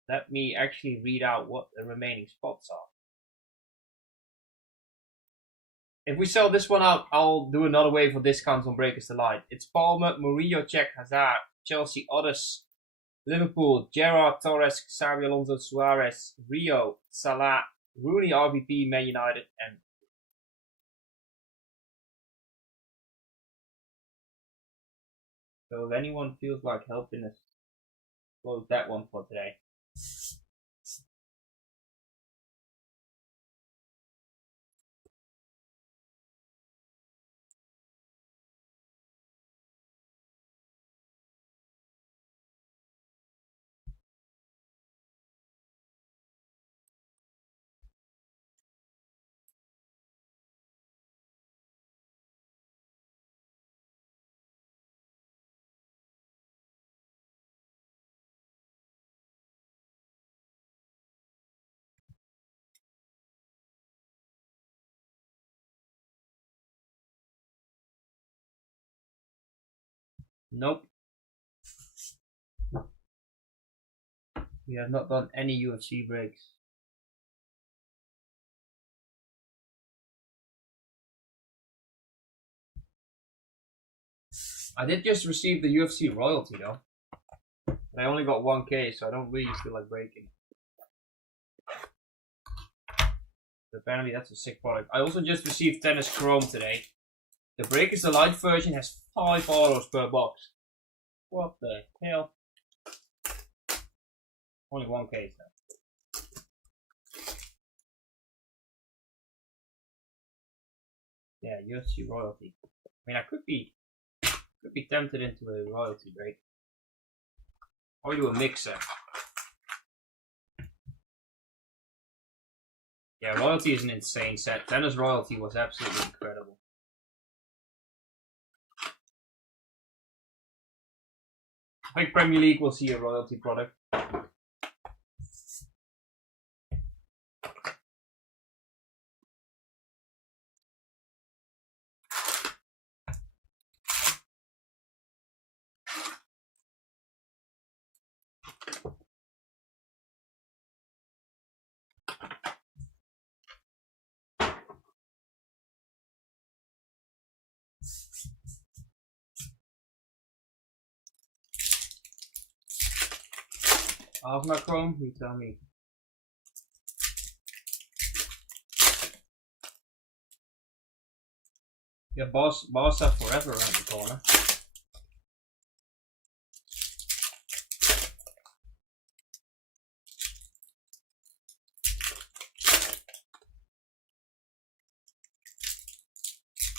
Let me actually read out what the remaining spots are. If we sell this one out, I'll do another wave for discounts on Breakers Delight. It's Palmer, Murillo, Czech, Hazard, Chelsea, Others, Liverpool, Gerrard, Torres, Xabi Alonso, Suarez, Rio, Salah, Rooney, RVP, Man United, and so if anyone feels like helping us close that one for today. Nope. We have not done any UFC breaks. I did just receive the UFC royalty though. I only got 1K, so I don't really feel like breaking. But apparently that's a sick product. I also just received Tennis Chrome today. The Breakers the Light version has 5 autos per box. What the hell? Only 1K though. Yeah, UFC royalty. I mean, I could be tempted into a royalty break. Or do a mixer. Yeah, royalty is an insane set. Tennis royalty was absolutely incredible. I think Premier League will see a royalty product. Half my Chrome, you tell me. Yeah, Barca forever around the corner.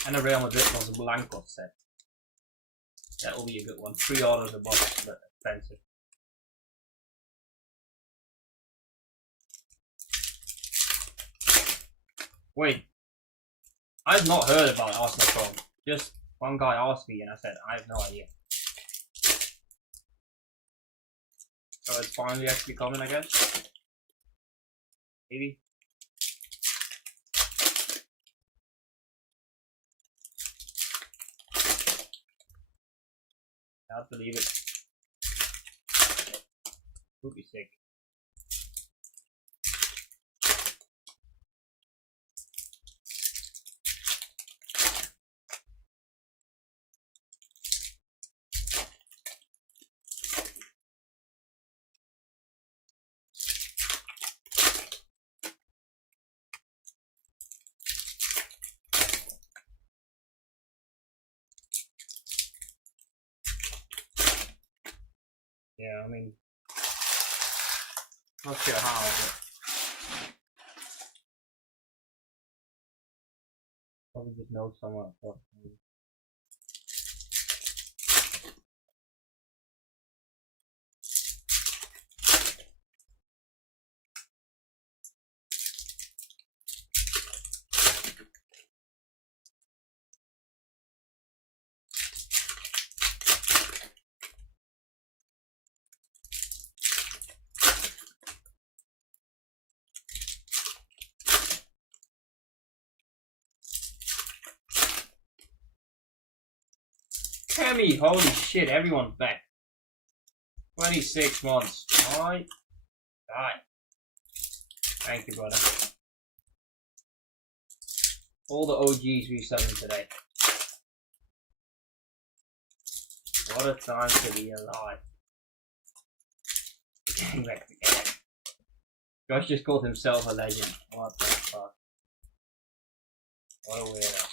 And a Real Madrid was a Blanco set. That will be a good one. $3 a box, but expensive. Wait, I've not heard about Arsenal Chrome. Just one guy asked me and I said, I have no idea. So it's finally actually coming, I guess. Maybe. I have to believe it. Would be sick. Yeah, I mean, not sure how, but probably just know someone. Cammy, holy shit, everyone's back. 26 months. My God. Thank you, brother. All the OGs restarting today. What a time to be alive. Getting back together. Josh just called himself a legend. What the fuck? What a weirdo.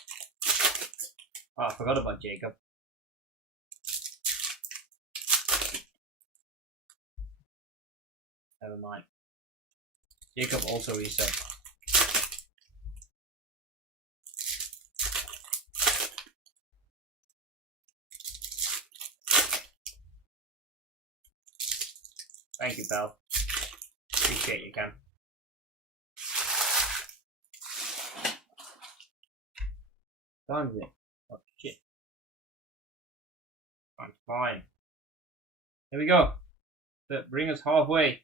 Oh, I forgot about Jacob. Never mind. Jacob also reset. Thank you, pal. Appreciate you, Cam. Done with it. Oh shit. I'm fine. Here we go. That bring us halfway.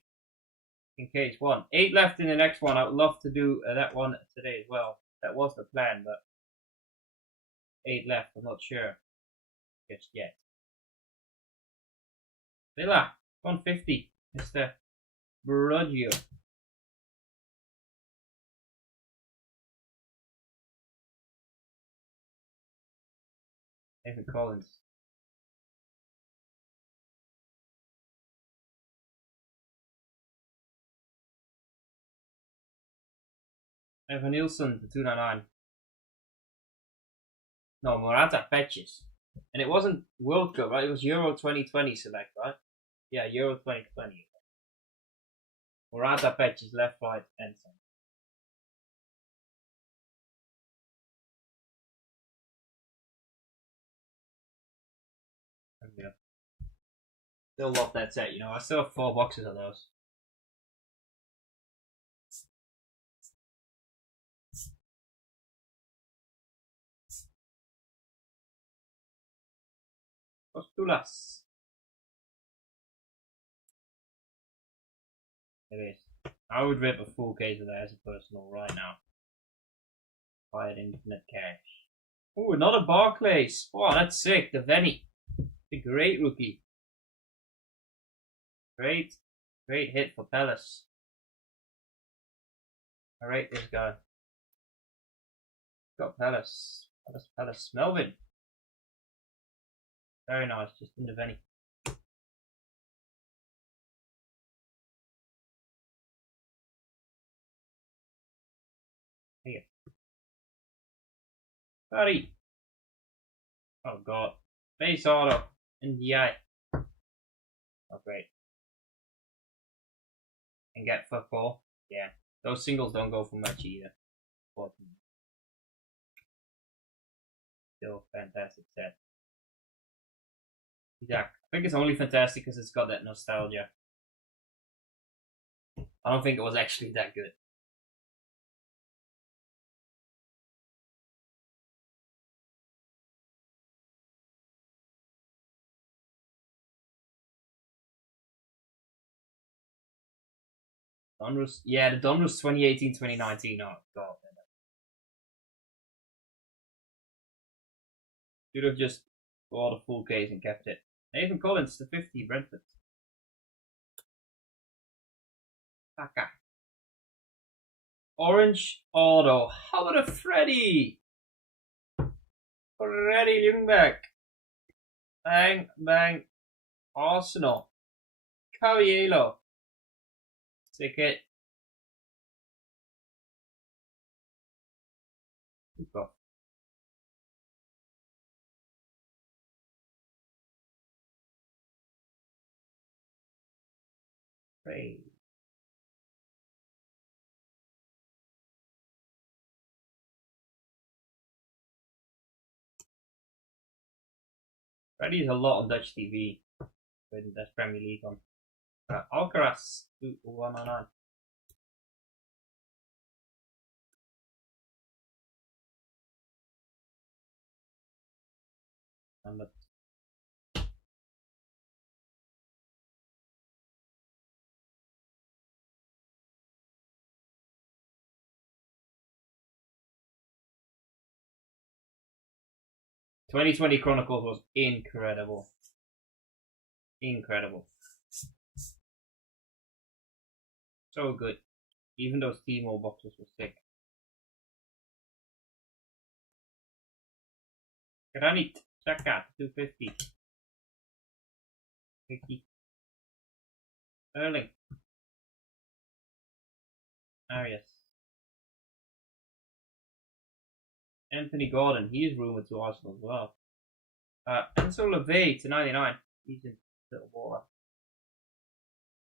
In case one. 8 left in the next one. I would love to do that one today as well. That was the plan, but 8 left. I'm not sure just yet. Villa, 150. Mr. Baroggio. David Collins. Evan Nielsen for 299. No, Morata Patches. And it wasn't World Cup, right? It was Euro 2020 select, right? Yeah, Euro 2020. Morata Patches, left, right, and center. Yeah. Still love that set, you know. I still have 4 boxes of those. Postulas. It is. I would rip a full case of that as a personal right now. Buy it infinite cash. Oh, another Barclays. Oh, that's sick. The Venny. A great rookie. Great hit for Palace. I rate this guy. Got Palace. Palace. Melvin. Very nice. Just in the Venny. Here. Sorry. Oh god. Base auto. In the eye. Oh great. And get football. Yeah. Those singles don't go for much either. Fortunately. Still fantastic set. Yeah. I think it's only fantastic because it's got that nostalgia. I don't think it was actually that good. Donruss, yeah, the Donruss 2018-2019. Oh god, should have just bought a full case and kept it. Nathan Collins to 50, Brentford. Saka. Orange auto. How about a Freddy? Freddy Ljungberg. Bang, bang. Arsenal. Cavallero. Ticket. Super. Great. Freddy's a lot on Dutch TV. When that's Premier League on. Alcaraz. 109. Number 2020 Chronicles was incredible. Incredible. So good. Even those Timo boxes were sick. Granit. Saka. 250. Vicky. Erling. Arias. Anthony Gordon. He is rumoured to Arsenal as well. Enzo LeVay to 99. He's in little baller.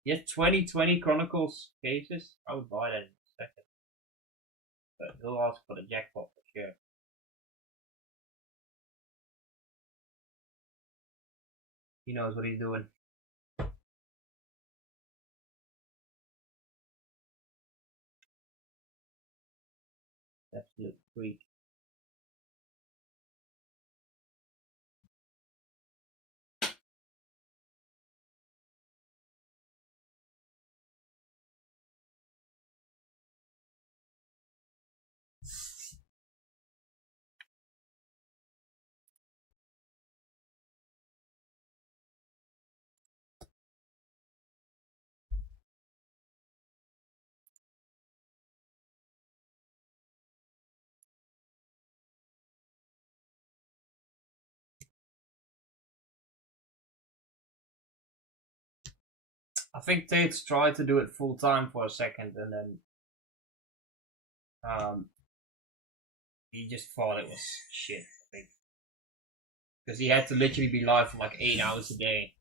Yes, 2020 Chronicles cases. I would buy that in a second. But he'll ask for the jackpot for sure. He knows what he's doing. Absolute freak. I think Tate's tried to do it full time for a second, and then he just thought it was shit. I think because he had to literally be live for like 8 hours a day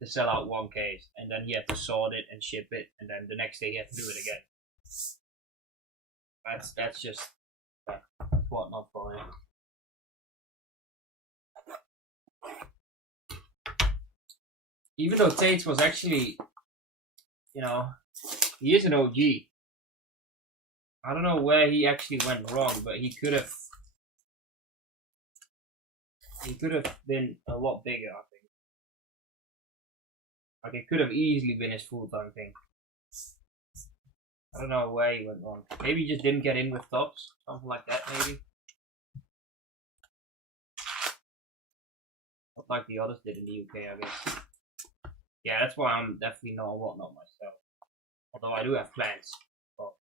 to sell out one case, and then he had to sort it and ship it, and then the next day he had to do it again. That's just what not for him. Even though Tate's was actually, you know, he is an OG. I don't know where he actually went wrong, but he could have been a lot bigger, I think. Like it could have easily been his full-time thing. I don't know where he went wrong. Maybe he just didn't get in with tops, something like that maybe. Not like the others did in the UK, I guess. Yeah, that's why I'm definitely not a whatnot myself. Although I do have plans. But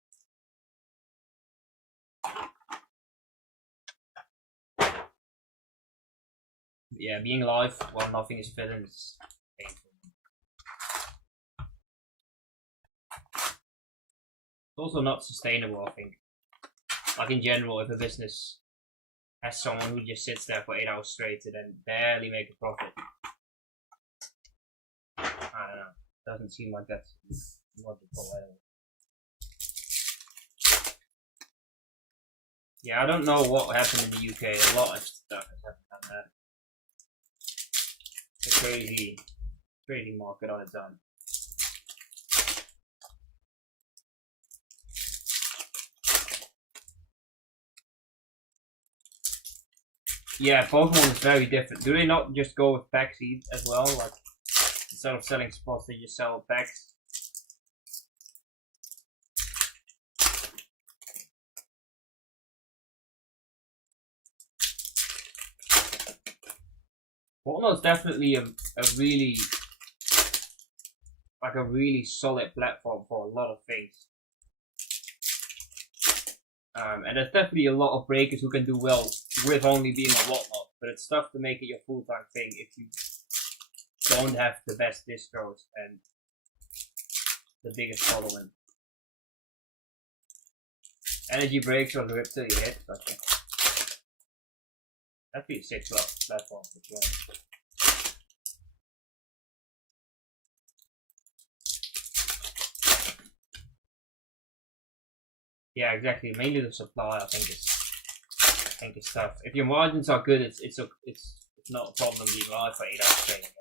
yeah, being live while nothing is filling is painful. It's also not sustainable, I think. Like in general, if a business has someone who just sits there for 8 hours straight to then barely make a profit, I don't know. Doesn't seem like that's logical anyway. Yeah, I don't know what happened in the UK. A lot of stuff has happened on that. It's a crazy market on its own. Yeah, Pokemon is very different. Do they not just go with pack seeds as well? Like, instead of selling spots, they just sell packs? Pokemon is definitely a really solid platform for a lot of things. And there's definitely a lot of breakers who can do well with only being a whatnot, but it's tough to make it your full-time thing if you don't have the best distros and the biggest following. Energy breaks or rip till you hit, gotcha. That'd be a 6 platform for sure. Yeah, exactly. Mainly the supply, I think is tough. If your margins are good, it's not a problem being live for 8 hours straight.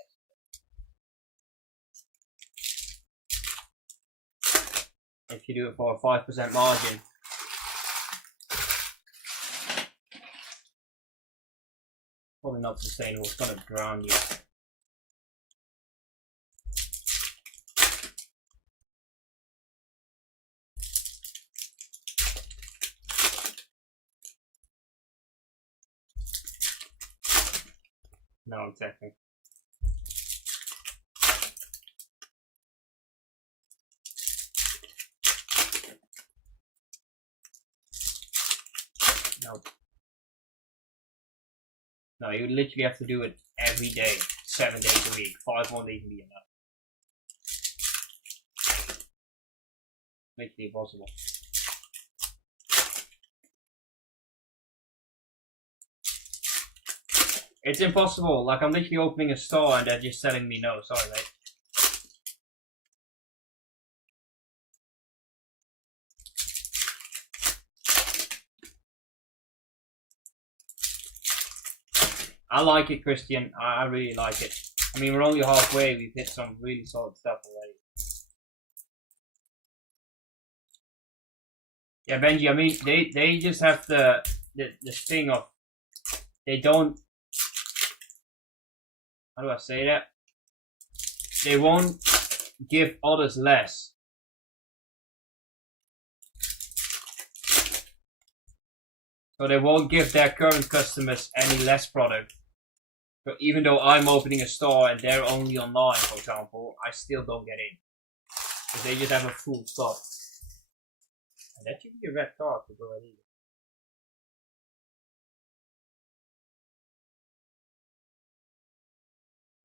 If you do it for a 5% margin, probably not sustainable. It's gonna drown you. No, exactly. No, you literally have to do it every day, 7 days a week. 5 won't even be enough. Literally impossible. It's impossible. Like, I'm literally opening a store and they're just telling me no. Sorry, mate. I like it, Christian. I really like it. I mean, we're only halfway. We've hit some really solid stuff already. Yeah, Benji, I mean, they just have the thing of, they don't, how do I say that? They won't give others less. So they won't give their current customers any less product. So even though I'm opening a store and they're only online, for example, I still don't get in. Because they just have a full stock. And that should be a red card to go ahead either.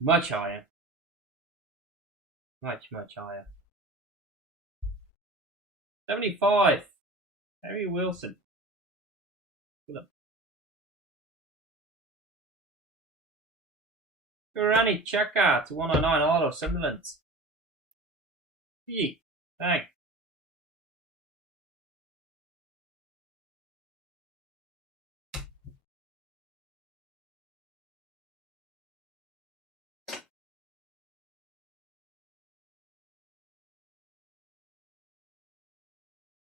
Much higher. Much higher. 75. Harry Wilson. Granny Chaka to 109 auto Sunderland. Thanks.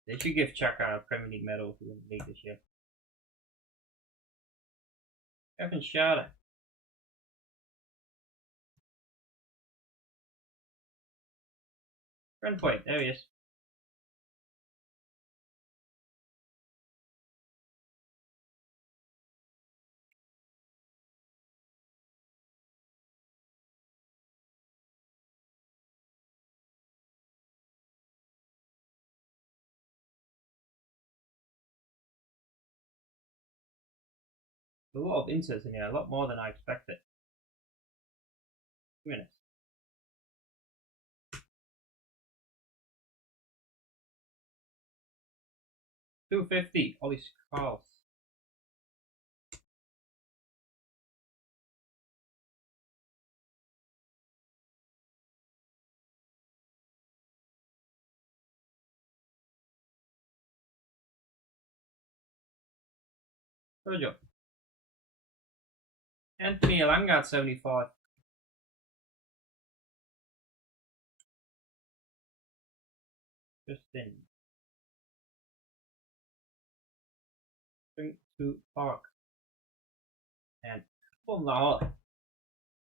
They should give Chaka a Premier League medal if he wins the league this year. Kevin Schade. Friend point, there he is. A lot of inserts in here, a lot more than I expected. 2 minutes. $250, Ollie Scarls. Virgil. Anthony Elanga at 75. Justin. To Park. And oh no.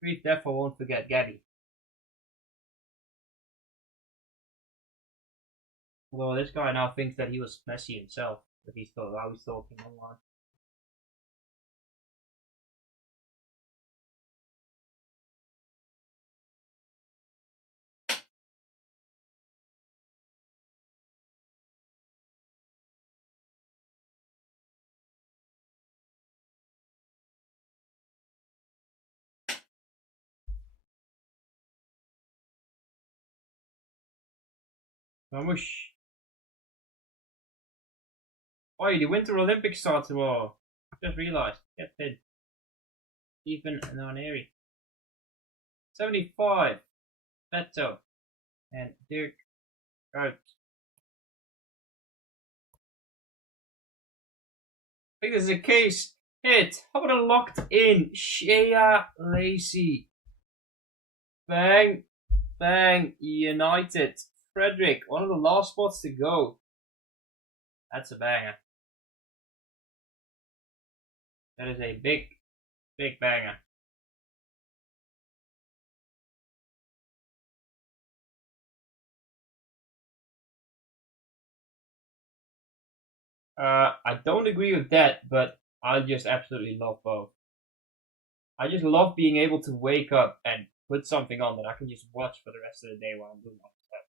We therefore won't forget Gabby. Well, this guy now thinks that he was Messi himself, but he's still talking online. Mamush. Oh, the Winter Olympics start tomorrow. Just realised. Get pinned. Stephen Nwaneri. 75. Beto. And Dirk Out. I think this is a case hit. How about a locked in Shea Lacey? Bang. Bang. United. Frederick. One of the last spots to go. That's a banger. That is a big banger. I don't agree with that, but I just absolutely love both. I just love being able to wake up and put something on that I can just watch for the rest of the day while I'm doing my stuff.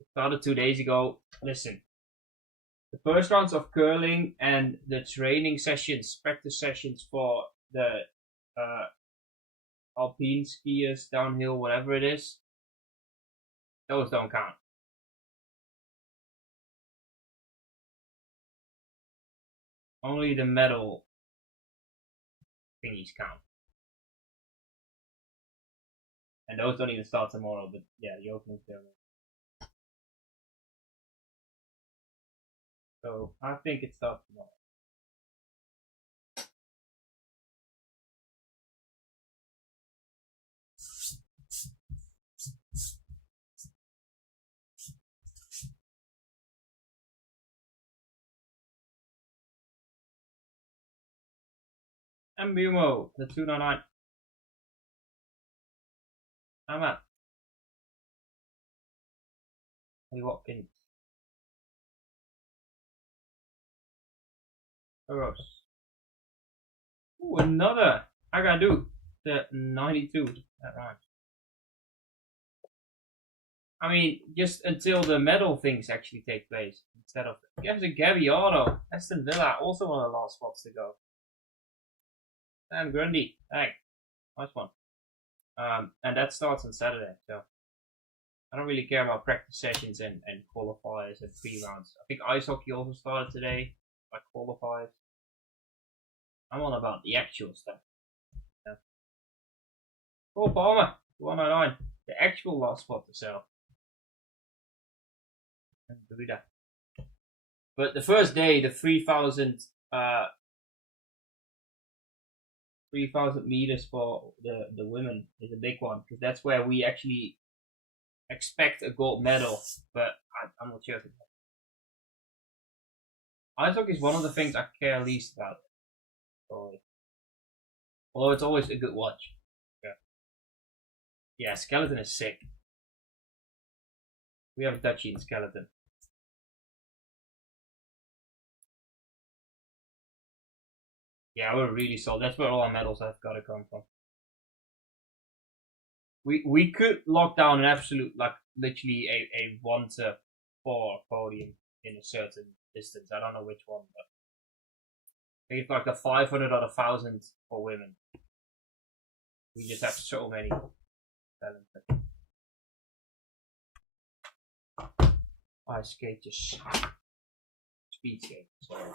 It started 2 days ago. Listen, the first rounds of curling and the training sessions, practice sessions for the alpine skiers, downhill, whatever it is, those don't count. Only the medal thingies count. And those don't even start tomorrow, but yeah, the opening ceremony. So I think it starts tomorrow. And Bumo, the 299. I'm at Watkins. Gross. Ooh, another. I gotta do the 92. That rhymes. I mean, just until the medal things actually take place. Instead of. There's a Gabby Auto. Aston Villa, also one of the last spots to go. Sam Grundy. Thanks. Nice one. And that starts on Saturday. So I don't really care about practice sessions and qualifiers and pre-rounds. I think ice hockey also started today, like qualifiers. I'm on about the actual stuff. Yeah. Oh, Palmer, 109. The actual last spot to sell. And do that. But the first day, the 3,000 meters for the women is a big one, because that's where we actually expect a gold medal, but I'm not sure. Ice hockey is one of the things I care least about. Although it's always a good watch. Yeah, skeleton is sick. We have a Dutchie in skeleton. Yeah, we're really solid. That's where all our medals have got to come from. We could lock down an absolute, like, literally a 1 to 4 podium in a certain distance. I don't know which one, but I think it's like the 500 or the 1,000 for women. We just have so many talented. Ice skate, just speed skate. Sorry.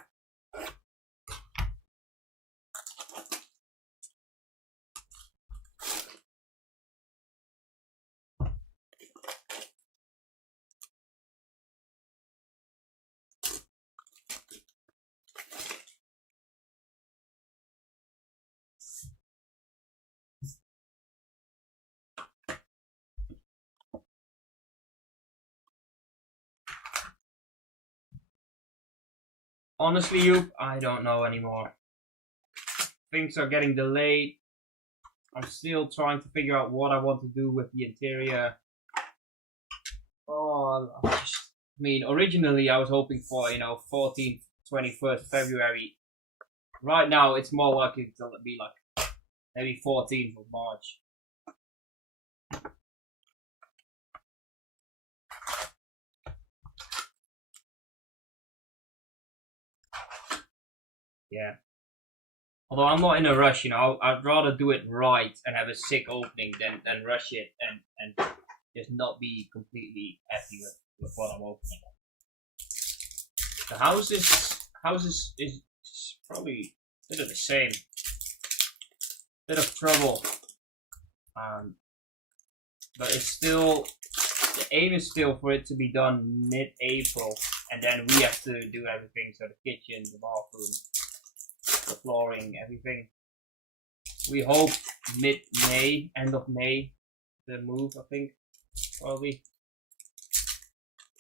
Honestly, Joop, I don't know anymore. Things are getting delayed. I'm still trying to figure out what I want to do with the interior. Oh, I mean, originally I was hoping for, 14th, 21st February. Right now, it's more likely to be like maybe 14th of March. Yeah. Although I'm not in a rush, I'd rather do it right and have a sick opening than rush it and just not be completely happy with what I'm opening. The house is probably a bit of the same. Bit of trouble. But it's still, the aim is still for it to be done mid-April, and then we have to do everything, so the kitchen, the bathroom, the flooring, everything. We hope mid-May, end of May, the move, I think, probably.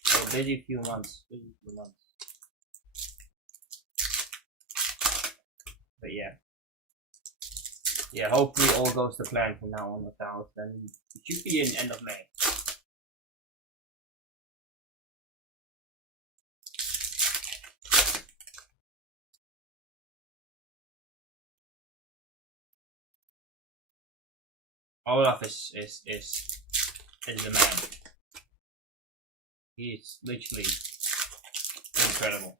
So busy few months. But yeah. Yeah, hopefully all goes to plan from now on with the house, then it should be in end of May. Olaf is the man. He's literally incredible.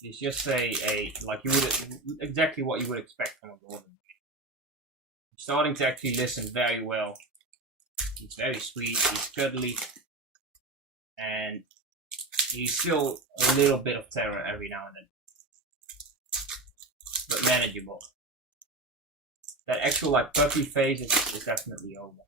He's just like you would, exactly what you would expect from a Gordon. He's starting to actually listen very well. He's very sweet, he's cuddly, and he's still a little bit of terror every now and then. But manageable. That actual like puppy phase is definitely over.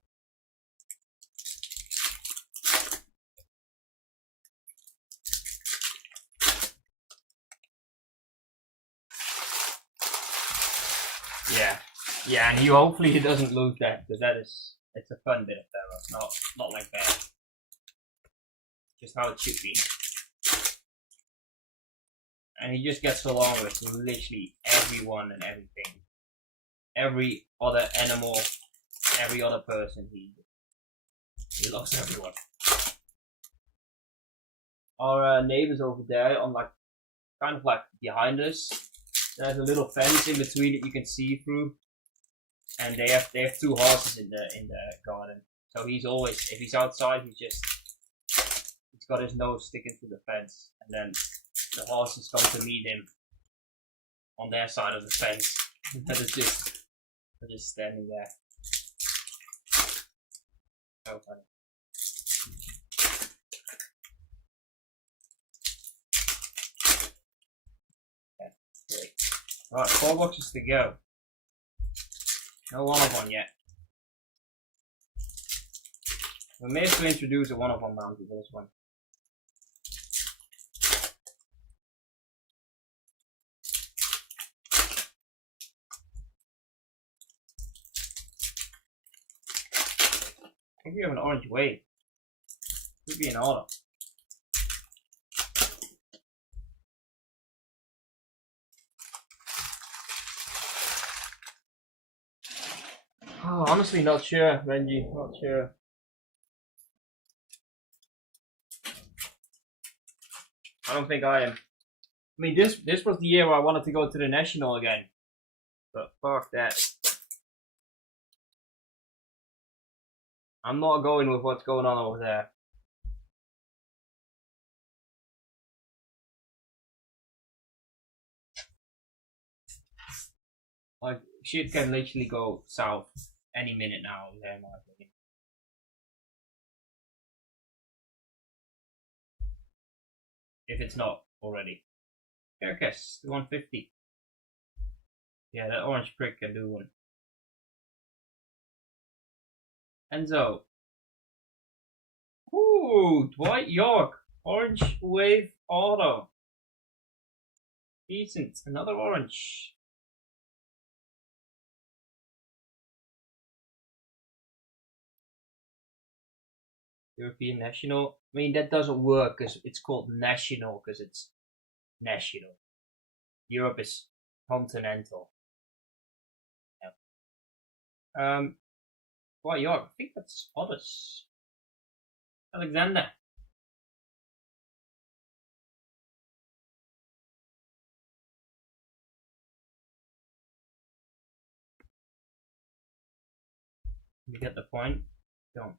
Yeah, and hopefully he doesn't lose that, because it's a fun bit of terror, not like that. Just how it should be. And he just gets along with literally everyone and everything. Every other animal, every other person, he loves everyone. Our neighbors over there, on like, kind of like behind us, there's a little fence in between that you can see through, and they have 2 horses in the garden. So he's always, if he's outside, he's got his nose sticking through the fence, and then the horses come to meet him on their side of the fence. And it's just I'm just standing there. So funny. Okay, great. Right, 4 boxes to go. No one-of-one yet. We may have to introduce a one-of-one bounty for this one. I think we have an orange wave. Could be an auto. Oh, honestly, not sure, Benji. Not sure. I don't think I am. I mean, this was the year where I wanted to go to the national again, but fuck that. I'm not going with what's going on over there. Like, shit can literally go south any minute now, in my opinion. If it's not already. Carcass, 150. Yeah, that orange prick can do one. Enzo. Ooh, Dwight York. Orange wave auto. Decent. Another orange. European national. I mean, that doesn't work because it's called national because it's national. Europe is continental. Yeah. Dwight York. I think that's Otis. Alexander. You get the point? Don't.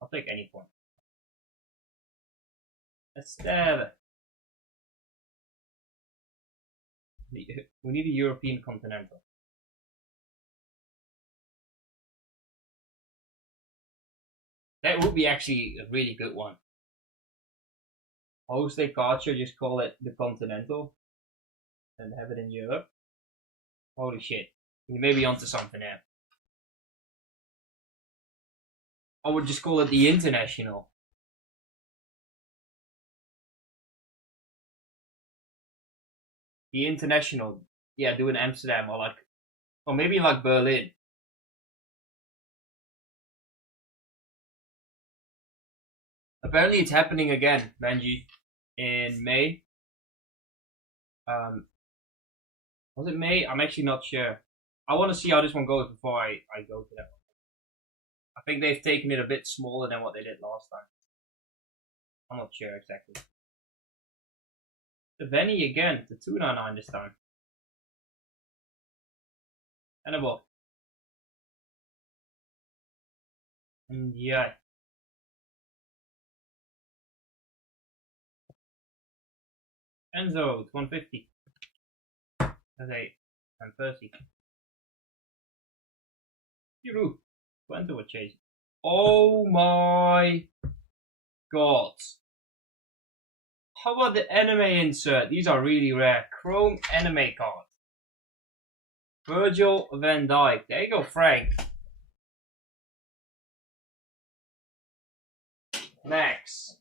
I'll take any point. Esther. We need a European continental. That would be actually a really good one. Jose Carter, just call it the continental and have it in Europe. Holy shit. You may be onto something there. I would just call it the international. The international. Yeah, do in Amsterdam or maybe like Berlin. Apparently it's happening again, Benji, in May. Was it May? I'm actually not sure. I want to see how this one goes before I go to that one. I think they've taken it a bit smaller than what they did last time. I'm not sure exactly. The Venny again, the 299 this time. And a ball. And yeah. Enzo, 150. That's 8. And 30. Giroud. Went to a chase. Oh my god. How about the anime insert? These are really rare. Chrome anime card. Virgil van Dijk. There you go, Frank. Max.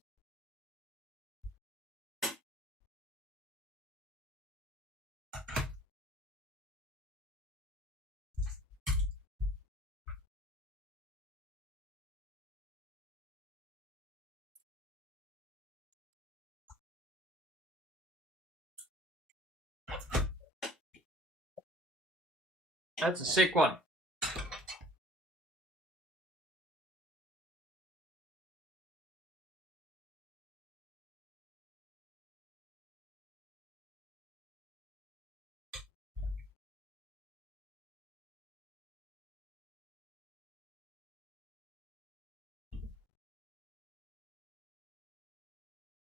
That's a sick one.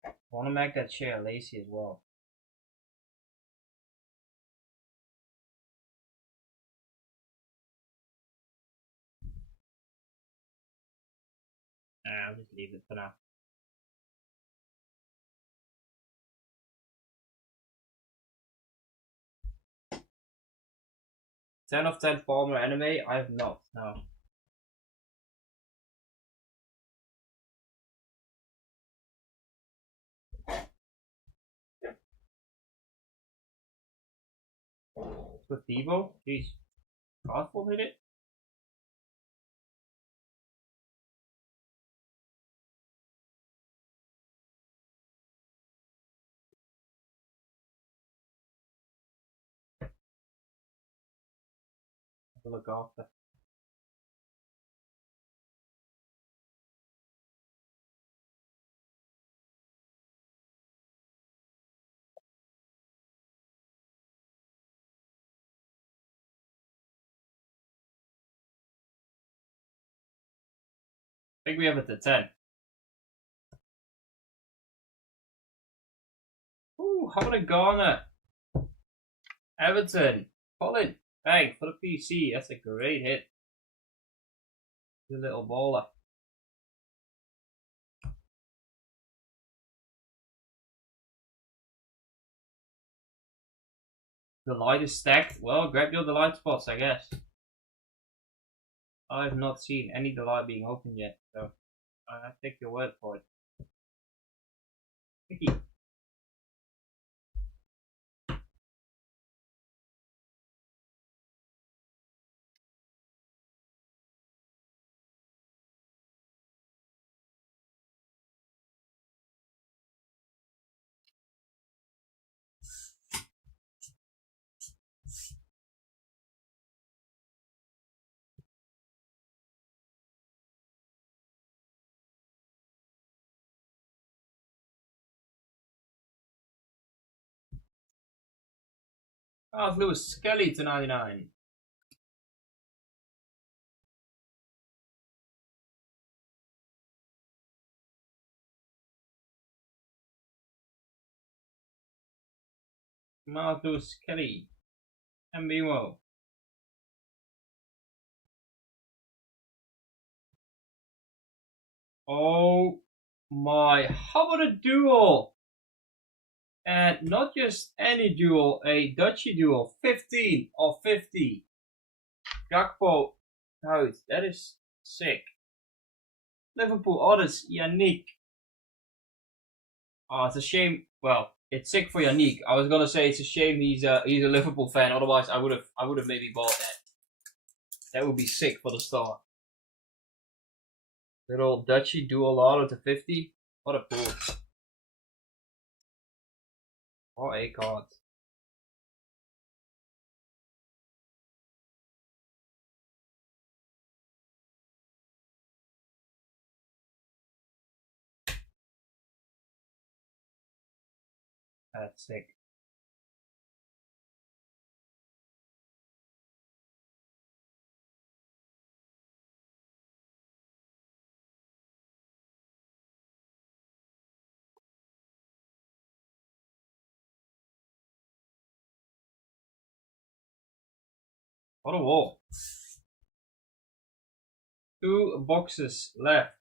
I want to make that chair lacy as well. I'll just leave it for now. 10 of 10 former anime? I have not, no. With Devo? Jeez. Gospel hit it? I'll look after. I think we have it to 10. Ooh, how about a Garner? Everton. Colin. Bang, for the PC. That's a great hit. The little baller. The light is stacked. Well, grab your delight spots, I guess. I have not seen any delight being opened yet, so I take your word for it. Mickey. Charles Lewis Skelly to 99. Miles Lewis Kelly. MBWO. Oh my, how about a duel? And not just any duel, a Dutchy duel. 15 of 50. Gakpo out. That is sick. Liverpool orders Yannick. Oh, it's a shame. Well, it's sick for Yannick. I was gonna say it's a shame he's a Liverpool fan. Otherwise, I would have maybe bought that. That would be sick for the star. Little Dutchy dual auto to 50. What a pull. What a card. That's sick. What a wall. 2 boxes left.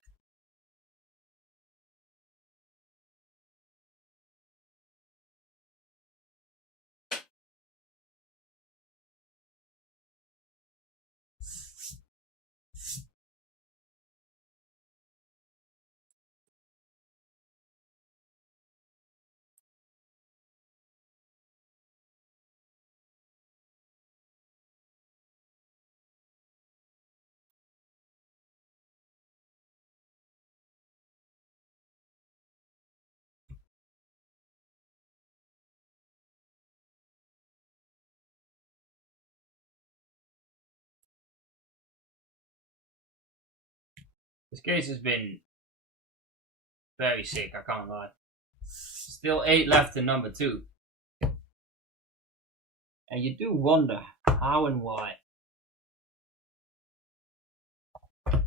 This case has been very sick, I can't lie. Still 8 left in number 2. And you do wonder how and why.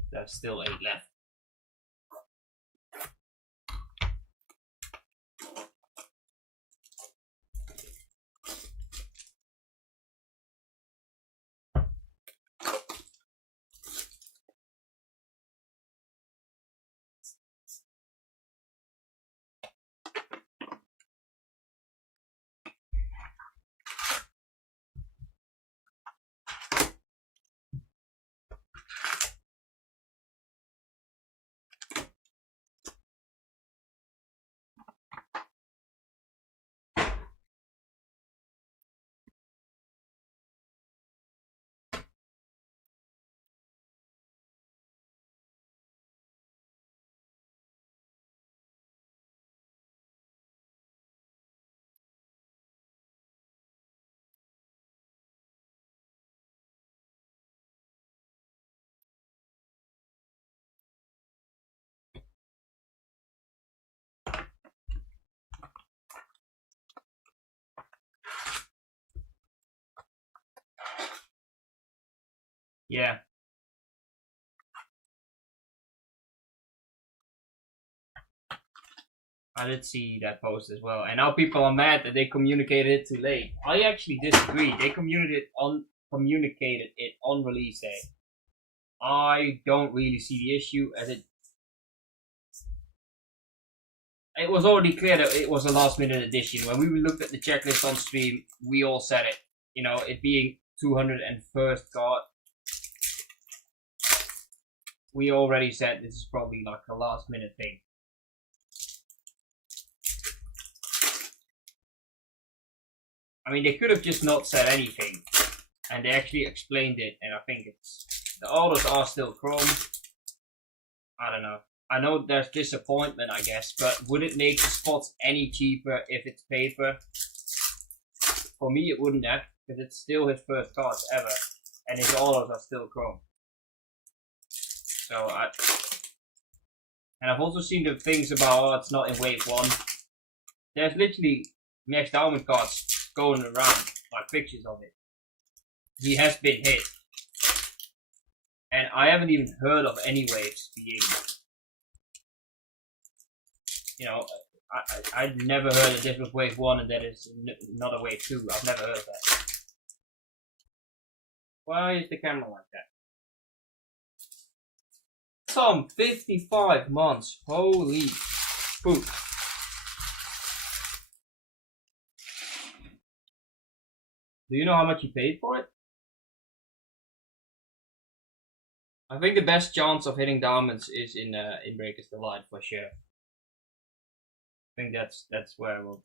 There's still 8 left. Yeah. I did see that post as well, and now people are mad that they communicated it too late. I actually disagree. They communicated it on release day. I don't really see the issue, as it was already clear that it was a last minute addition. When we looked at the checklist on stream, we all said it. You know, it being 201st card, we already said this is probably like a last minute thing. I mean, they could have just not said anything, and they actually explained it, and I think the orders are still Chrome. I don't know. I know there's disappointment, I guess, but would it make the spots any cheaper if it's paper? For me, it wouldn't have, because it's still his first cards ever, and his orders are still Chrome. So, and I've also seen the things about, oh, it's not in wave 1. There's literally Max Diamond cards going around, like pictures of it. He has been hit. And I haven't even heard of any waves being, you know, I'd never heard that this was wave 1 and that is another wave 2. I've never heard that. Why is the camera like that? Tom, 55 months. Holy poop. Do you know how much you paid for it? I think the best chance of hitting diamonds is in Breaker's Delight for sure. I think that's where we'll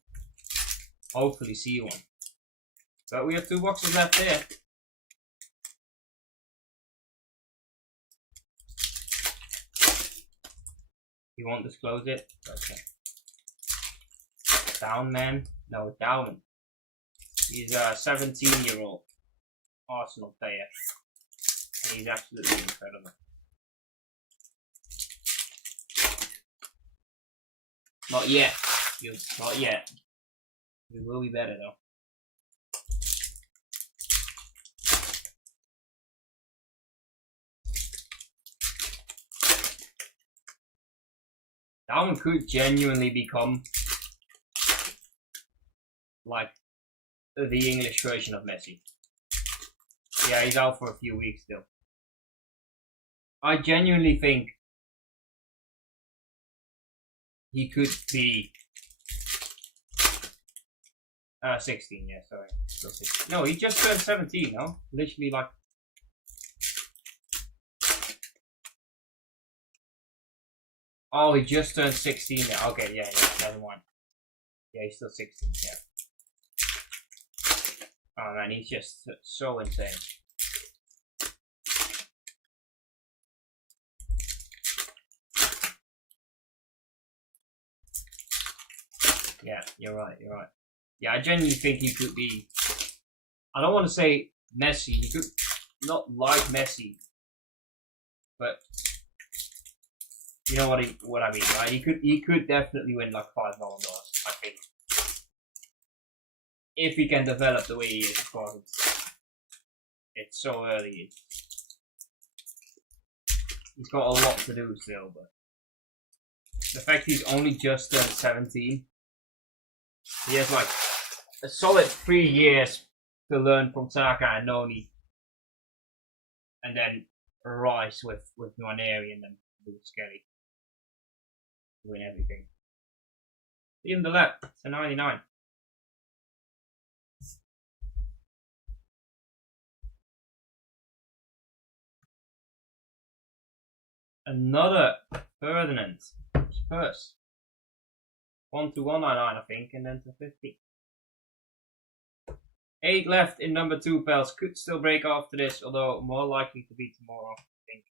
hopefully see one. But we have 2 boxes left there. You won't disclose it? Okay. Down man? No, Down. He's a 17-year-old Arsenal player. And he's absolutely incredible. Not yet. Not yet. We will be better though. That one could genuinely become like the English version of Messi. Yeah, he's out for a few weeks still. I genuinely think he could be 16, yeah, sorry. Still 16. No, he just turned 17, no? Literally like... Oh, he just turned 16 now. Okay, yeah, never mind. Yeah, he's still 16, yeah. Oh man, he's just so insane. Yeah, you're right. Yeah, I genuinely think he could be... I don't want to say Messi, he could not like Messi, but you know what I mean, right? He could definitely win like $5 million, I think. If he can develop the way he is, of course. It's so early. He's got a lot to do still, but the fact he's only just turned 17, he has like a solid 3 years to learn from Saka and Noni, and then rise with Nwaneri and then do Skelly. Win everything. Even the left, it's a 99. Another Ferdinand Spurs. 1 to 199, I think, and then to 50. 8 left in number 2 pals. Could still break after this, although more likely to be tomorrow, I think.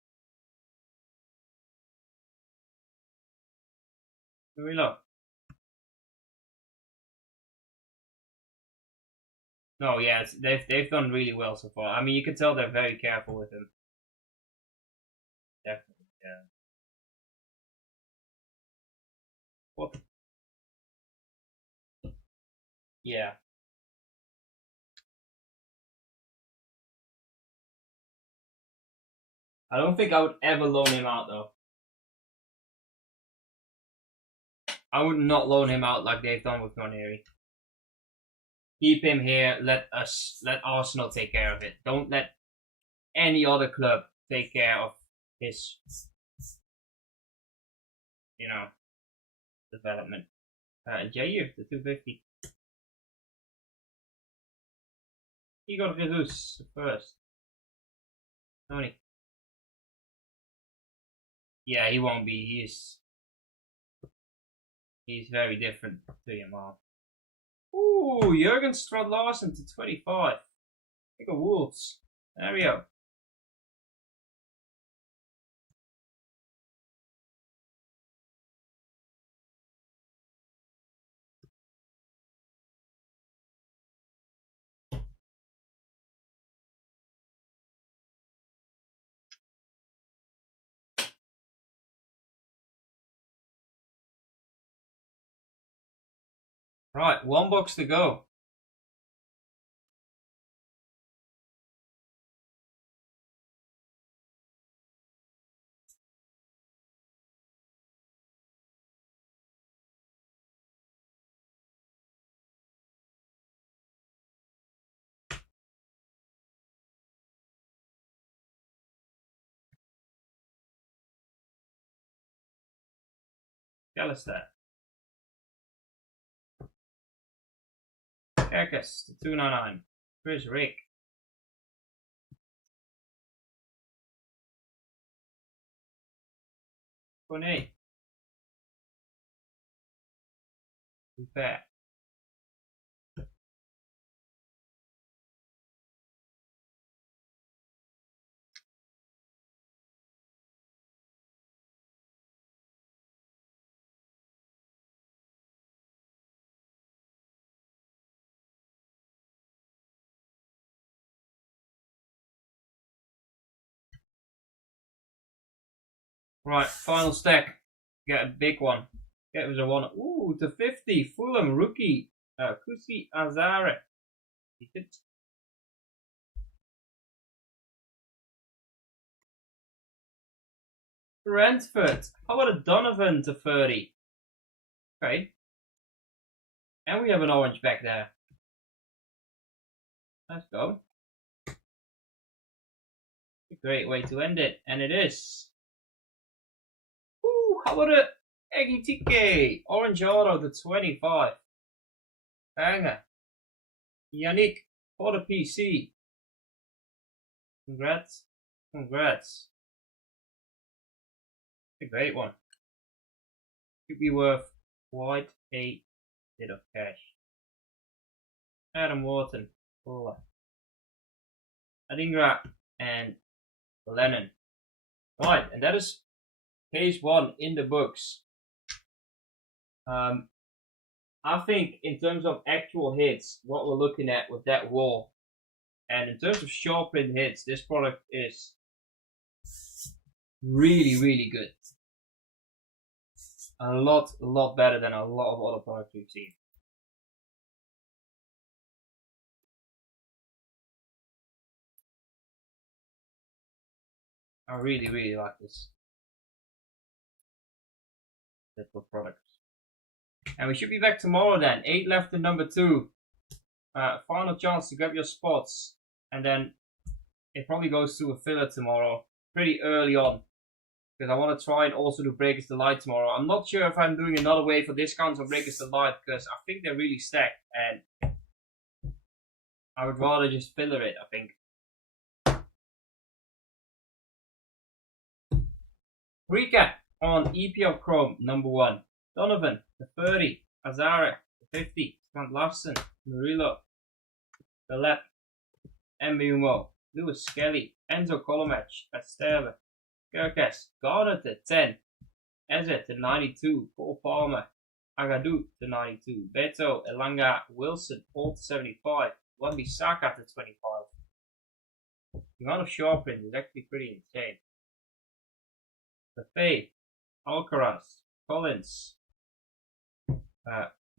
Very low. No, yeah, they've done really well so far. I mean, you can tell they're very careful with him. Definitely, yeah. What? Yeah. I don't think I would ever loan him out though. I would not loan him out like they've done with Nwaneri. Keep him here. Let Arsenal take care of it. Don't let any other club take care of his, development. Jair, the 250. He got Jesus first. Tony. Yeah, he won't be. He's very different to Yamal. Ooh, Jurgen Strand Larsen to 25. Pick a Wolves. There we go. Right, one box to go. Galister. Kerkis to 299. Chris Rick. Kone. Be fair. Right, final stack. Get a big one. Get was a one. Ooh, to 50. Fulham rookie. Kusi Azare. Brentford. How about a Donovan to 30? Okay. And we have an orange back there. Let's go. A great way to end it. And it is. Ooh, how about a Egitike? Orange auto to 25. Banger. Yannick for the PC. Congrats. Congrats. A great one. Could be worth quite a bit of cash. Adam Wharton. Fuller. Adingra and Lennon. Right, and that is case 1 in the books. I think in terms of actual hits, what we're looking at with that wall, and in terms of sharp print hits, this product is really, really good. A lot better than a lot of other products we've seen. I really, really like this little product. And we should be back tomorrow then. 8 left in number 2. Final chance to grab your spots. And then it probably goes to a filler tomorrow. Pretty early on. Because I want to try and also do Breakers to Light tomorrow. I'm not sure if I'm doing another wave for discounts on Breakers to Light. Because I think they're really stacked. And I would rather just filler it, I think. Recap on EeeeeePL Chrome number 1. Donovan, the 30. Azara, the 50. Strand Larsen, Murillo, Belep, Mbumo, Lewis Skelly, Enzo Colomach, Esteve, Kerkes, Garner to 10. Eze to 92. Paul Palmer, Agadou to 92. Beto, Elanga, Wilson, Paul to 75. Wan-Bissaka to 25. The amount of sharp print is actually pretty insane. Lefebvre, Alcaraz, Collins,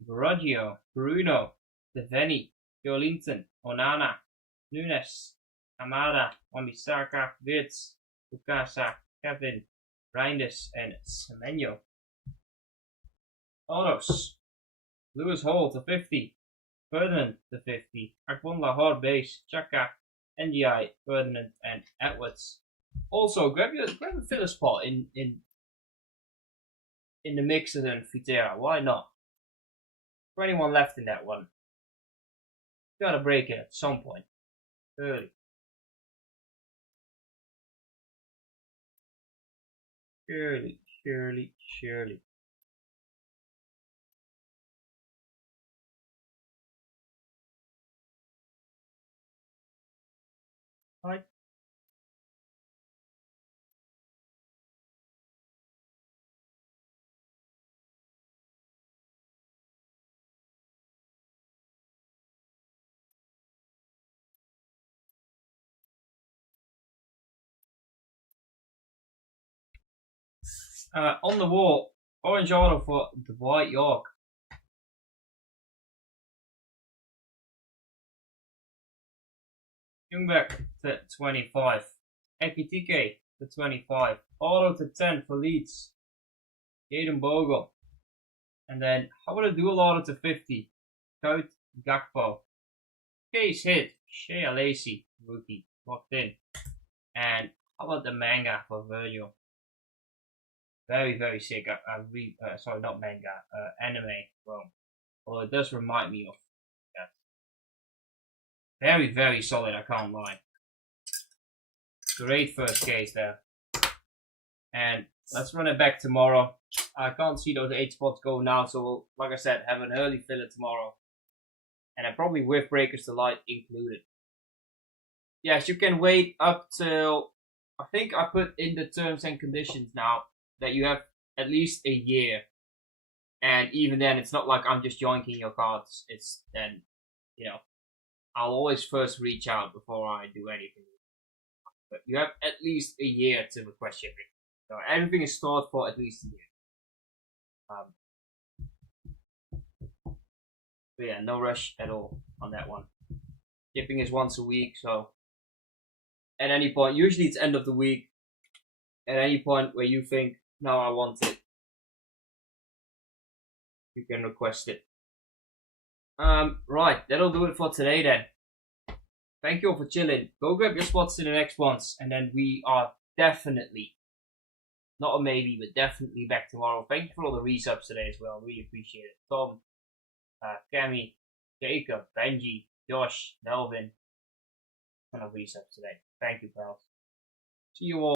Baroggio, Bruno, Deveni, Joelinton, Onana, Nunes, Amada, Wan-Bissaka, Wirtz, Bukasa, Kevin, Reinders, and Semenyo. Autos. Lewis Hall to 50. Ferdinand to 50. Akbon Lahore base, Chaka, NGI, Ferdinand, and Edwards. Also, grab a filler spot in the Mixer and Fitera. Why not? 21 left in that one. Gotta break it at some point. Early. Surely. Right. On the wall, orange auto for Dwight York. Jungbeck to 25. Ekitike to 25. Auto to 10 for Leeds. Gaden Bogle. And then, how about a dual auto to 50? Coat Gakpo. Case hit. Shea Lacey, rookie, locked in. And how about the manga for Virgil? Very sick. Sorry, not manga. Anime. Well, it does remind me of that. Very solid. I can't lie. Great first case there. And let's run it back tomorrow. I can't see those 8 spots go now, so we'll, like I said, have an early filler tomorrow. And I probably with Breakers to Light included. Yes, you can wait up till, I think I put in the terms and conditions now that you have at least a year. And even then, it's not like I'm just yoinking your cards. It's then, I'll always first reach out before I do anything. But you have at least a year to request shipping. So everything is stored for at least a year. But yeah, no rush at all on that one. Shipping is once a week, so at any point, usually it's end of the week. At any point where you think, no, I want it, you can request it. Right, that'll do it for today then. Thank you all for chilling. Go grab your spots in the next ones, and then we are definitely, not a maybe, but definitely back tomorrow. Thank you for all the resubs today as well. Really appreciate it. Tom, Cammy, Jacob, Benji, Josh, Melvin. Ton of resubs today. Thank you, pals. See you all.